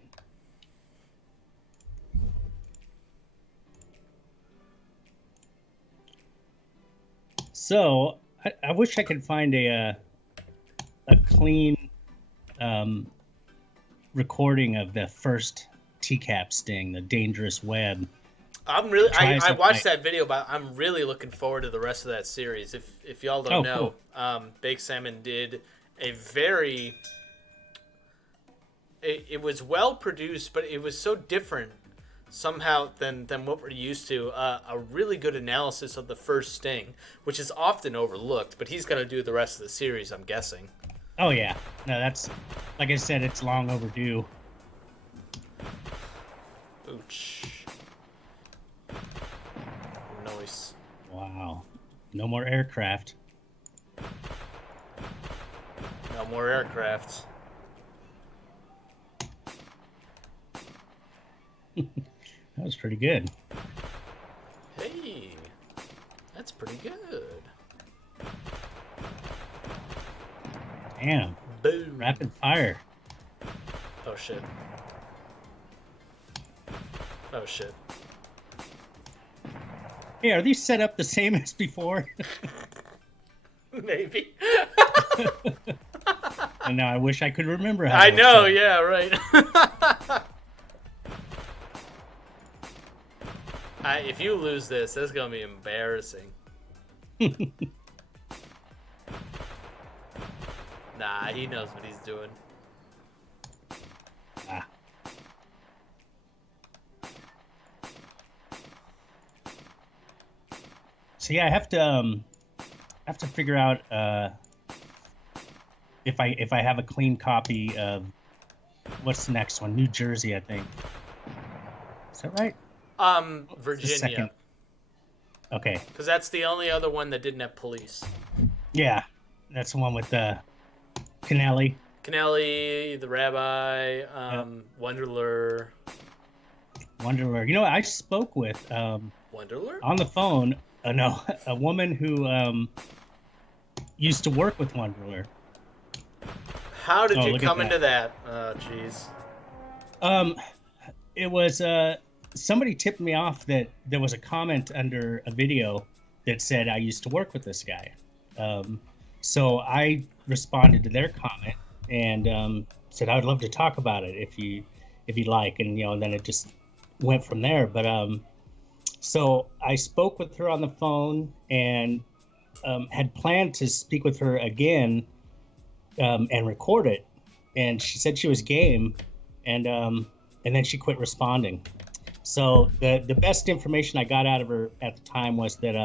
So I wish I could find a clean recording of the first TCAP sting, the dangerous web. I watched that video, but I'm really looking forward to the rest of that series. If y'all don't know, cool. Big Salmon did a very. It was well produced, but it was so different somehow than what we're used to. A really good analysis of the first sting, which is often overlooked, but he's going to do the rest of the series, I'm guessing. Oh yeah, no, that's like I said, it's long overdue. Ouch. Nice. Wow. No more aircraft. No more aircraft. That was pretty good. Hey, that's pretty good. Damn. Boom. Rapid fire. Oh shit. Oh shit. Hey, are these set up the same as before? Maybe. And now I wish I could remember how. I know, yeah, right. If you lose this, that's gonna be embarrassing. Nah, he knows what he's doing. Ah. So yeah, I have to figure out if I have a clean copy of what's the next one? New Jersey, I think. Is that right? Virginia. Okay. Because that's the only other one that didn't have police. Yeah, that's the one with Kennelly. Kennelly, the rabbi, Wonderler. Wonderler. You know, I spoke with Wonderler on the phone. No, a woman who used to work with Wonderler. How did you come into that? Oh, jeez. It was somebody tipped me off that there was a comment under a video that said I used to work with this guy. So I responded to their comment and said I would love to talk about it if you'd like, and and then it just went from there. But so I spoke with her on the phone and had planned to speak with her again and record it, and she said she was game, and then she quit responding. So the best information I got out of her at the time was that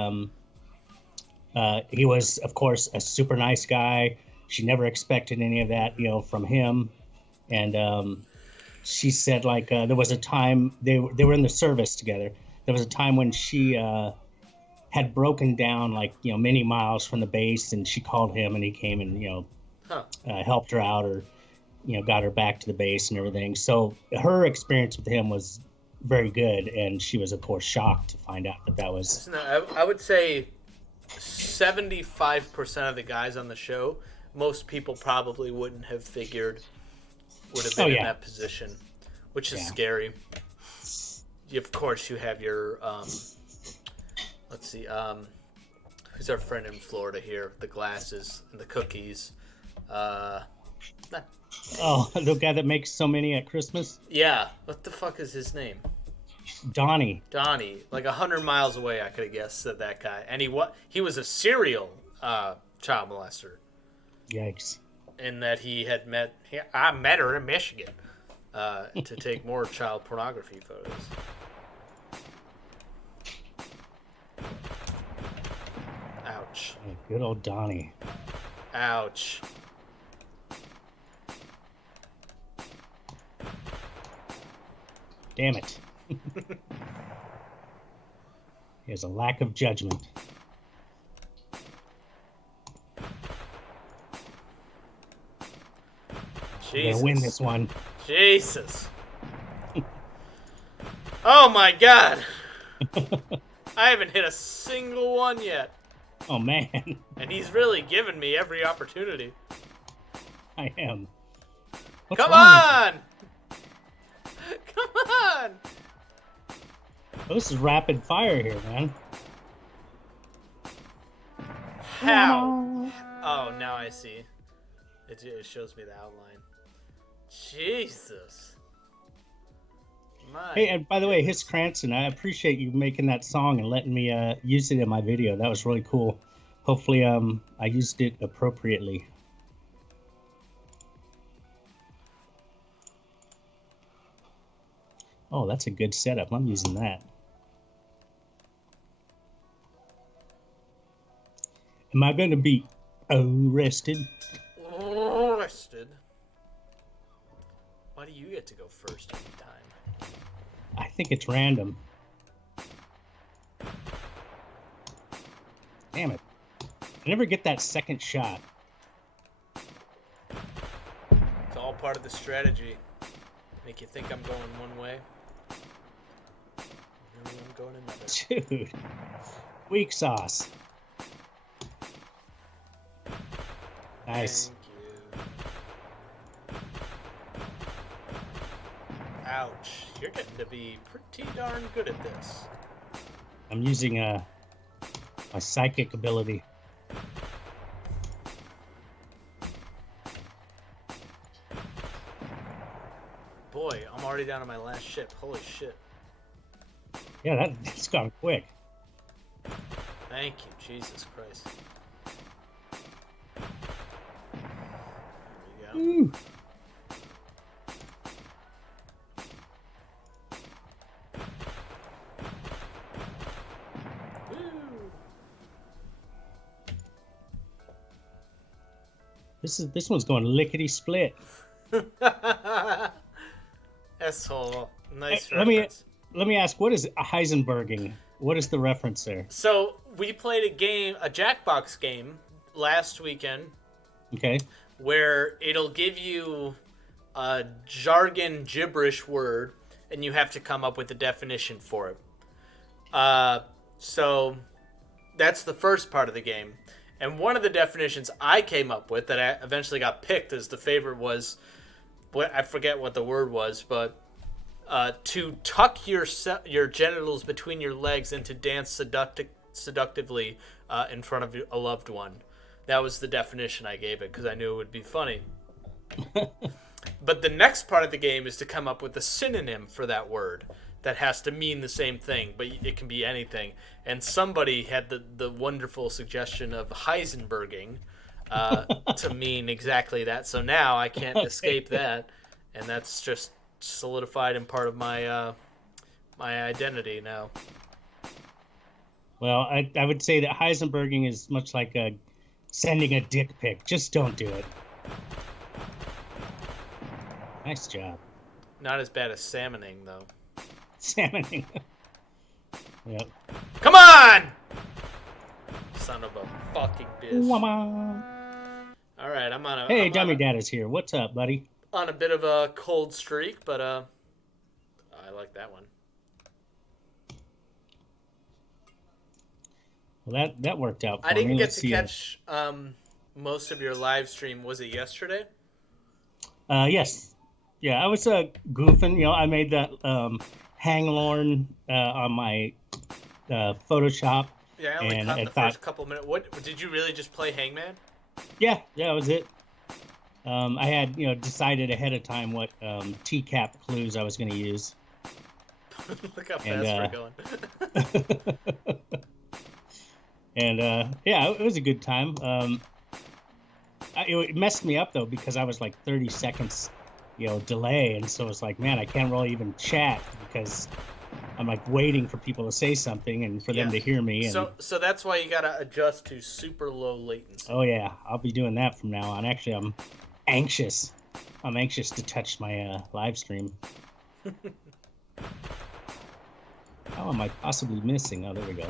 he was, of course, a super nice guy. She never expected any of that, from him. And she said, like, there was a time they were in the service together. There was a time when she had broken down, like, many miles from the base, and she called him, and he came and, helped her out, or, got her back to the base and everything. So her experience with him was very good, and she was, of course, shocked to find out that was. I would say 75% of the guys on the show, most people probably wouldn't have figured would have been in that position, which is scary. Of course, you have your let's see, who's our friend in Florida here? The glasses and the cookies. Oh, the guy that makes so many at Christmas? Yeah. What the fuck is his name? Donnie. Like 100 miles away, I could have guessed that guy. And he was a serial child molester. Yikes. In that I met her in Michigan to take more child pornography photos. Ouch. Oh, good old Donnie. Ouch. Damn it. There's a lack of judgment. We're gonna win this one. Jesus. Oh my god. I haven't hit a single one yet. Oh man. And he's really given me every opportunity. I am. What's Come wrong on! Come on! Oh, this is rapid fire here, man. How? Oh, now I see. It shows me the outline. Jesus. My Hey, and by the way, Hiss Cranston, I appreciate you making that song and letting me use it in my video. That was really cool. Hopefully, I used it appropriately. Oh, that's a good setup. I'm using that. Am I going to be arrested? Arrested? Why do you get to go first every time? I think it's random. Damn it. I never get that second shot. It's all part of the strategy. Make you think I'm going one way. Really, I'm going another. Dude. Weak sauce. Nice. Thank you. Ouch. You're getting to be pretty darn good at this. I'm using my psychic ability. Boy, I'm already down to my last ship. Holy shit. Yeah, that's gone quick. Thank you, Jesus Christ. There we go. Ooh. This one's going lickety split. Asshole. Nice Hey, reference. let me ask, what is Heisenberging? What is the reference there? So we played a Jackbox game last weekend Okay. where it'll give you a jargon gibberish word and you have to come up with a definition for it. So that's the first part of the game. And one of the definitions I came up with that I eventually got picked as the favorite was, I forget what the word was, but to tuck your genitals between your legs and to dance seductively in front of a loved one. That was the definition I gave it because I knew it would be funny. But the next part of the game is to come up with a synonym for that word that has to mean the same thing, but it can be anything. And somebody had the wonderful suggestion of Heisenberging to mean exactly that. So now I can't escape that, and that's just solidified in part of my my identity now. Well, I would say that Heisenberging is much like sending a dick pic. Just don't do it. Nice job. Not as bad as salmoning, though. Salmoning. Yep. Come on! Son of a fucking bitch. Wama. All right, I'm on a... Hey, I'm Dummy Dad is here. What's up, buddy? on a bit of a cold streak, but I like that one. Well, that worked out for me. I didn't get Let's to see, catch most of your live stream. Was it yesterday? Yes. Yeah, I was goofing. You know, I made that hang lorn on my Photoshop. Yeah, I only and caught I the thought, first couple minutes. What did you really just play Hangman? Yeah, that was it. I had decided ahead of time what TCAP clues I was going to use. Look how fast we're going. And yeah, it was a good time. It messed me up though because I was like 30 seconds, delay, and so it's like, man, I can't really even chat because I'm like waiting for people to say something and for them to hear me. And, so that's why you gotta adjust to super low latency. Oh yeah, I'll be doing that from now on. Actually, I'm anxious. I'm anxious to touch my live stream. How am I possibly missing? Oh, there we go.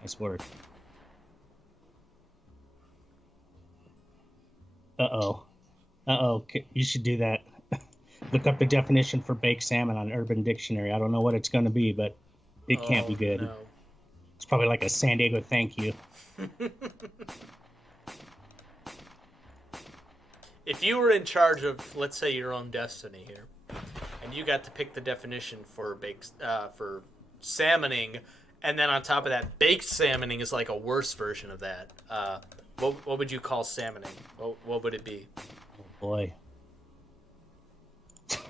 Nice work. Uh-oh. Uh-oh. You should do that. Look up the definition for baked salmon on Urban Dictionary. I don't know what it's going to be, but it can't be good. No. It's probably like a San Diego thank you. If you were in charge of, let's say, your own destiny here, and you got to pick the definition for for salmoning, and then on top of that, baked salmoning is like a worse version of that. What would you call salmoning? What would it be? Oh boy.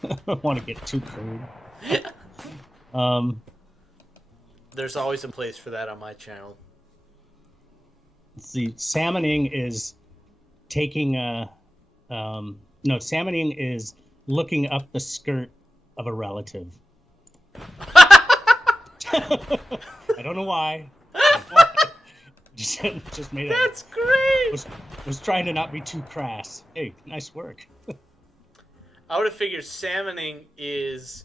I don't want to get too crude. There's always a place for that on my channel. Let's see. Salmoning is taking salmoning is looking up the skirt of a relative. I don't know why. Just made it. That's great. Was trying to not be too crass. Hey, nice work. I would have figured salmoning is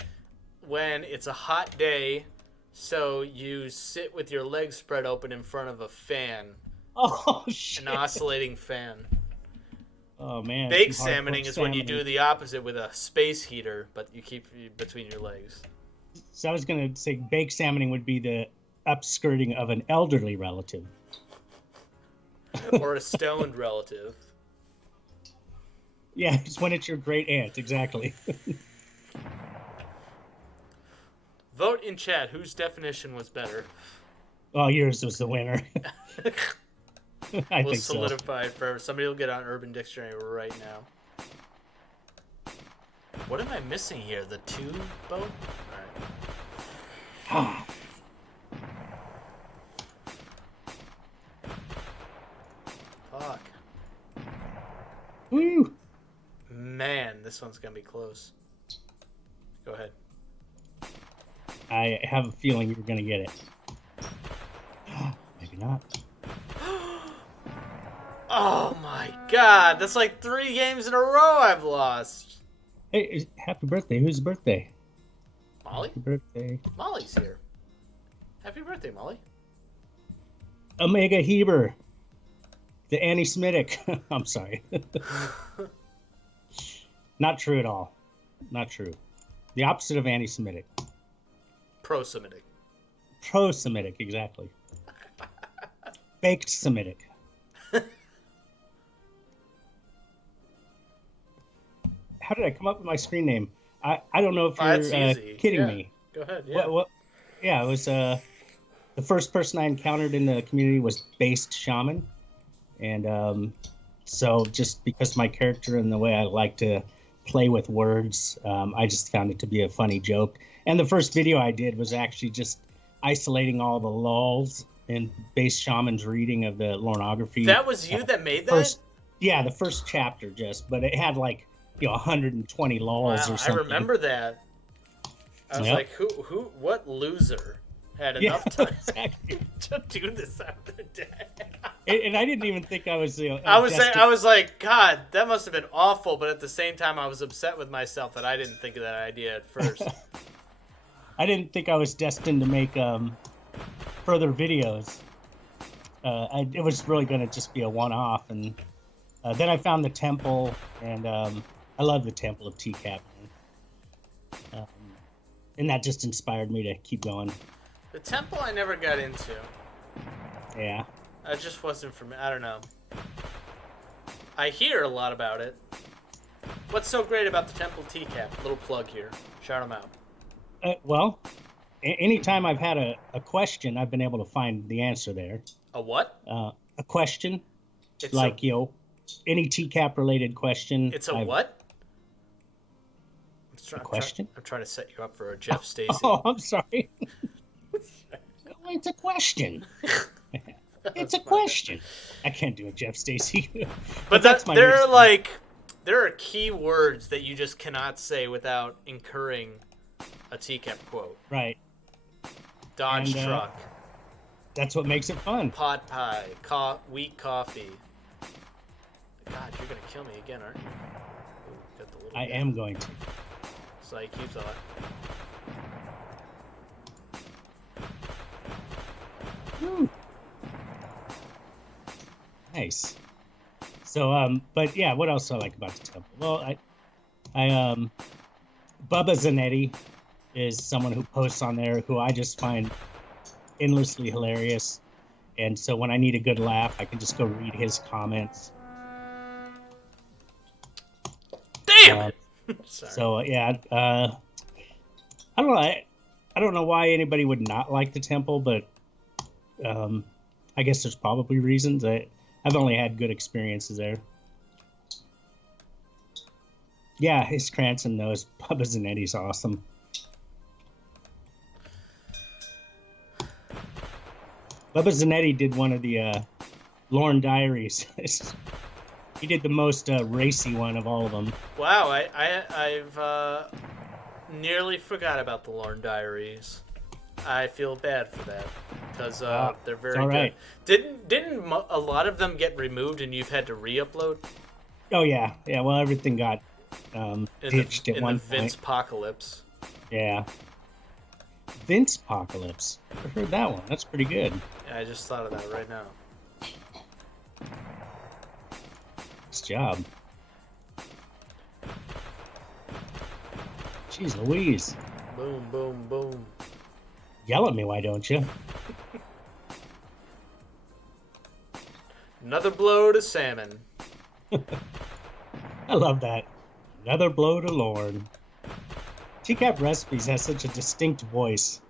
when it's a hot day, so you sit with your legs spread open in front of a fan. Oh shit! An oscillating fan. Oh man. Baked salmoning is when you do the opposite with a space heater, but you keep it between your legs. So I was gonna say baked salmoning would be the upskirting of an elderly relative. Or a stoned relative. Yeah, it's when it's your great aunt, exactly. Vote in chat whose definition was better. Oh, yours was the winner. I We'll think so. solidify it forever. Somebody will get on Urban Dictionary right now. What am I missing here? The tube boat? Alright. Fuck. Woo! Man, this one's gonna be close. Go ahead. I have a feeling you're gonna get it. Maybe not. Oh my god, that's like 3 games in a row I've lost. Hey, happy birthday. Whose birthday? Molly? Happy birthday. Molly's here. Happy birthday, Molly. Omega Heber. The anti-Semitic. I'm sorry. Not true at all. Not true. The opposite of anti-Semitic. Pro-Semitic. Pro-Semitic, exactly. Baked Semitic. How did I come up with my screen name? I don't know if you're kidding me. Go ahead. Yeah. What? Yeah, it was the first person I encountered in the community was Based Shaman, and so just because my character and the way I like to play with words, I just found it to be a funny joke. And the first video I did was actually just isolating all the lulls in Based Shaman's reading of the Lornography. That was you that made that? The first chapter but it had like 120 lulls or something. I remember that. I was like, what loser had enough time to do this other day? And I didn't even think I was. I was like, God, that must have been awful. But at the same time, I was upset with myself that I didn't think of that idea at first. I didn't think I was destined to make further videos. It was really going to just be a one-off, and then I found the temple, and I love the Temple of TCAP. And that just inspired me to keep going. The temple I never got into. Yeah. It just wasn't for me. I don't know. I hear a lot about it. What's so great about the Temple TCAP? Little plug here. Shout them out. Well, anytime I've had a question, I've been able to find the answer there. A what? A question. It's like, any TCAP related question. It's a what? A question? I'm trying to set you up for a Jeff Stacy. Oh, I'm sorry. It's a question. It's a question. I can't do a Jeff Stacy. but there are key words that you just cannot say without incurring a TCAP quote. Right. Dodge truck. That's what makes it fun. Pot pie. Weak coffee. God, you're going to kill me again, aren't you? Ooh, got the little I am going to. So he keeps on. Woo. Nice. So, but yeah, what else do I like about the temple? Well, Bubba Zanetti is someone who posts on there who I just find endlessly hilarious. And so when I need a good laugh, I can just go read his comments. Damn it! Sorry. So yeah, I don't know. I don't know why anybody would not like the temple, but I guess there's probably reasons. I've only had good experiences there. Yeah, his Cranston knows Bubba Zanetti's awesome. Bubba Zanetti did one of the Lorne Diaries. He did the most racy one of all of them. Wow, I've nearly forgot about the Lorne Diaries. I feel bad for that because they're very good. Right. Didn't a lot of them get removed and you've had to re-upload? Oh yeah. Well, everything got ditched at one point. In the Vince Apocalypse. Yeah. Vince Apocalypse. I've heard that one. That's pretty good. Yeah, I just thought of that right now. Nice job. Jeez Louise. Boom, boom, boom. Yell at me, why don't you? Another blow to Salmon. I love that. Another blow to Lorne. TCAP Recipes has such a distinct voice.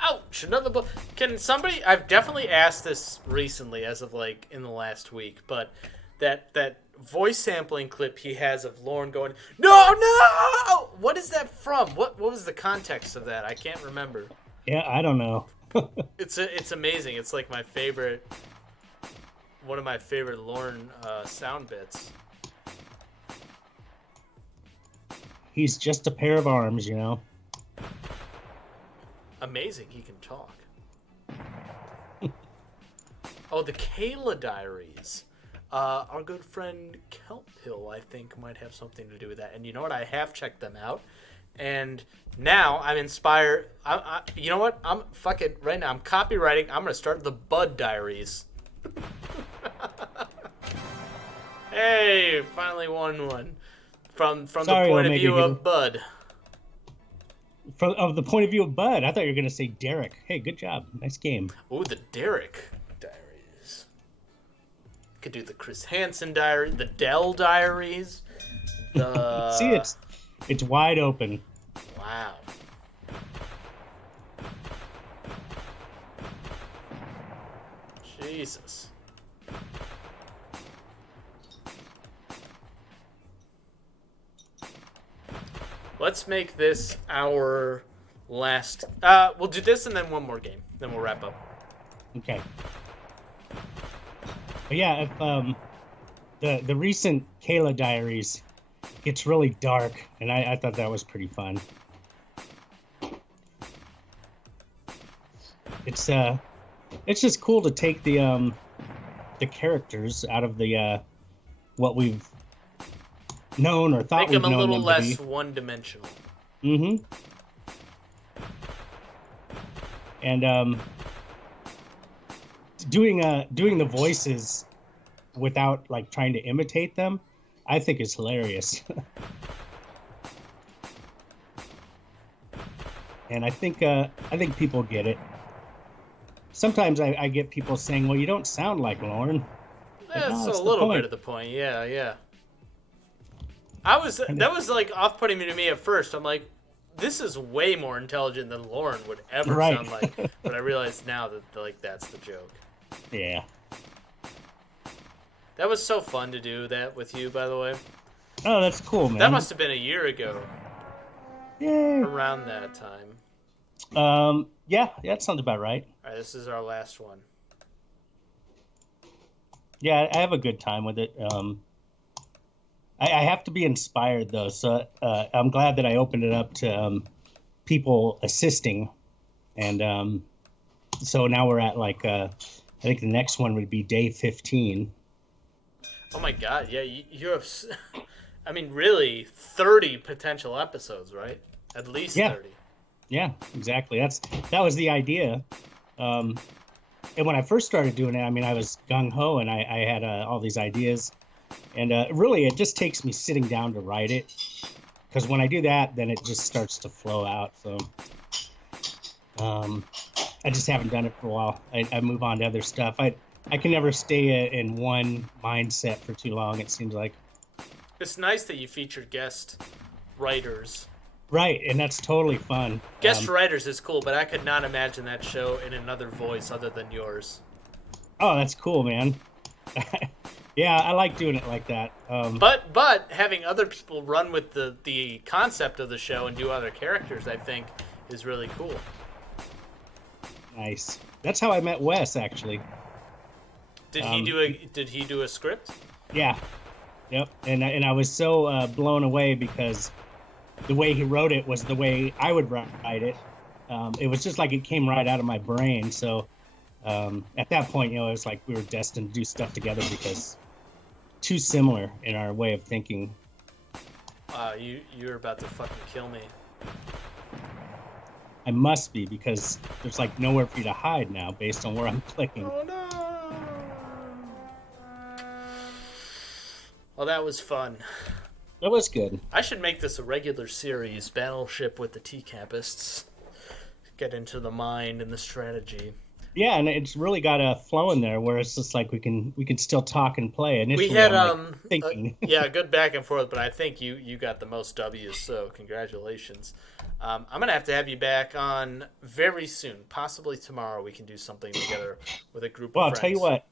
Ouch! Another blow. Can somebody... I've definitely asked this recently, as of like in the last week, but that voice sampling clip he has of Lorne going, "No, no!" What is that from? What was the context of that? I can't remember. Yeah, I don't know. It's amazing. It's like my favorite... One of my favorite Lorne sound bits. He's just a pair of arms, you know. Amazing, he can talk. Oh, the Kayla Diaries. Our good friend Kelp Hill, I think, might have something to do with that. And you know what? I have checked them out. And now I'm inspired. You know what? I'm fucking right now. I'm copywriting. I'm gonna start the Bud Diaries. Hey, finally won one. From the point of view of Bud. Of the point of view of Bud, I thought you were going to say Derek. Hey, good job. Nice game. Oh, the Derek Diaries. Could do the Chris Hansen Diary, the Dell Diaries. The... See, it's wide open. Wow. Jesus. Let's make this our last... we'll do this and then one more game. Then we'll wrap up. Okay. But yeah, if the recent Kayla Diaries gets really dark, and I thought that was pretty fun. It's just cool to take the characters out of the what we've known or thought make we've them a known little them less to be. one-dimensional. Mm-hmm. And doing the voices without like trying to imitate them, I think is hilarious. And I think people get it. Sometimes I get people saying, "Well, you don't sound like Lorne." That's no, a little bit of the point. Yeah. That was like off-putting to me at first. I'm like, this is way more intelligent than Lorne would ever sound like. But I realize now that like that's the joke. Yeah. That was so fun to do that with you, by the way. Oh, that's cool, man. That must have been a year ago. Yay. Around that time. Yeah, that sounds about right. All right, this is our last one. Yeah, I have a good time with it. I have to be inspired though, so I'm glad that I opened it up to people assisting, and so now we're at like I think the next one would be day 15. Oh my God! Yeah, you have. I mean, really, 30 potential episodes, right? At least Yeah, 30. yeah, exactly. That was the idea. Um, and when I first started doing it, I mean, I was gung ho and I had all these ideas, and really, it just takes me sitting down to write it. Because when I do that, then it just starts to flow out. So um, I just haven't done it for a while. I move on to other stuff. I can never stay in one mindset for too long. It seems like. It's nice that you featured guest writers. Right, and that's totally fun. Guest writers is cool, but I could not imagine that show in another voice other than yours. Oh, that's cool, man. Yeah, I like doing it like that. But having other people run with the concept of the show and do other characters, I think, is really cool. Nice. That's how I met Wes, actually. Did he do a script? Yeah. Yep. And I was so blown away because the way he wrote it was the way I would write it. It was just like it came right out of my brain. So at that point, it was like we were destined to do stuff together because too similar in our way of thinking. You're about to fucking kill me. I must be, because there's like nowhere for you to hide now based on where I'm clicking. Oh no! Well, that was fun. That was good. I should make this a regular series, Battleship with the T-Capists. Get into the mind and the strategy. Yeah, and it's really got a flow in there where it's just like we can still talk and play. Initially, We had I'm like thinking. yeah, good back and forth, but I think you got the most W's, so congratulations. I'm gonna have to have you back on very soon, possibly tomorrow. We can do something together with a group. Well, of I'll friends. tell you what,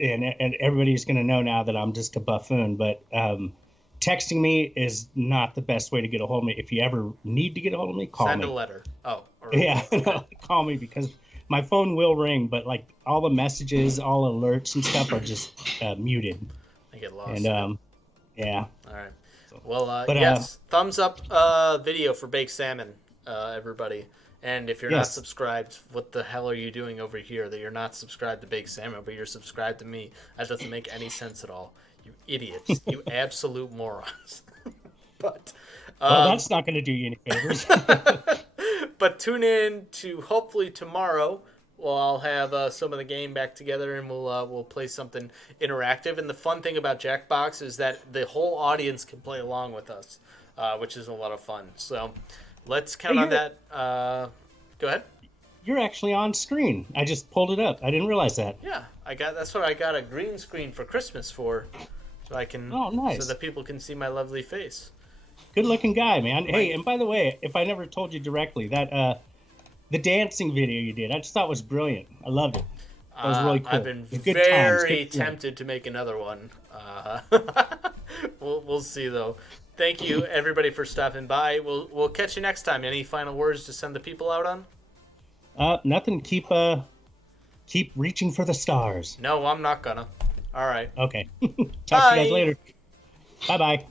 and everybody's going to know now that I'm just a buffoon, but texting me is not the best way to get a hold of me. If you ever need to get a hold of me, call Send me. a letter. Oh, Yeah, call me, because my phone will ring, but like all the messages, all alerts and stuff are just muted. I get lost. And yeah. All right. Well, But, yes, thumbs up video for baked salmon, everybody. And if you're not Yes. subscribed, what the hell are you doing over here that you're not subscribed to baked salmon, but you're subscribed to me? That doesn't make any sense at all. You idiots. You absolute morons. But Well, that's not going to do you any favors. but tune in to hopefully tomorrow. Well, I'll have some of the game back together, and we'll play something interactive. And the fun thing about Jackbox is that the whole audience can play along with us, which is a lot of fun. So let's count on that. Go ahead. You're actually on screen. I just pulled it up. I didn't realize that. Yeah, that's what I got a green screen for Christmas for, so I can nice. so that people can see my lovely face. Good looking guy, man. Hey, and by the way, if I never told you directly, that the dancing video you did, I just thought was brilliant. I loved it. That was really cool. I've been Good very times. tempted to make another one. We'll see though. Thank you everybody for stopping by. We'll catch you next time. Any final words to send the people out on? Nothing. Keep reaching for the stars. No, I'm not gonna. All right. Okay. Talk to you guys later. Bye bye.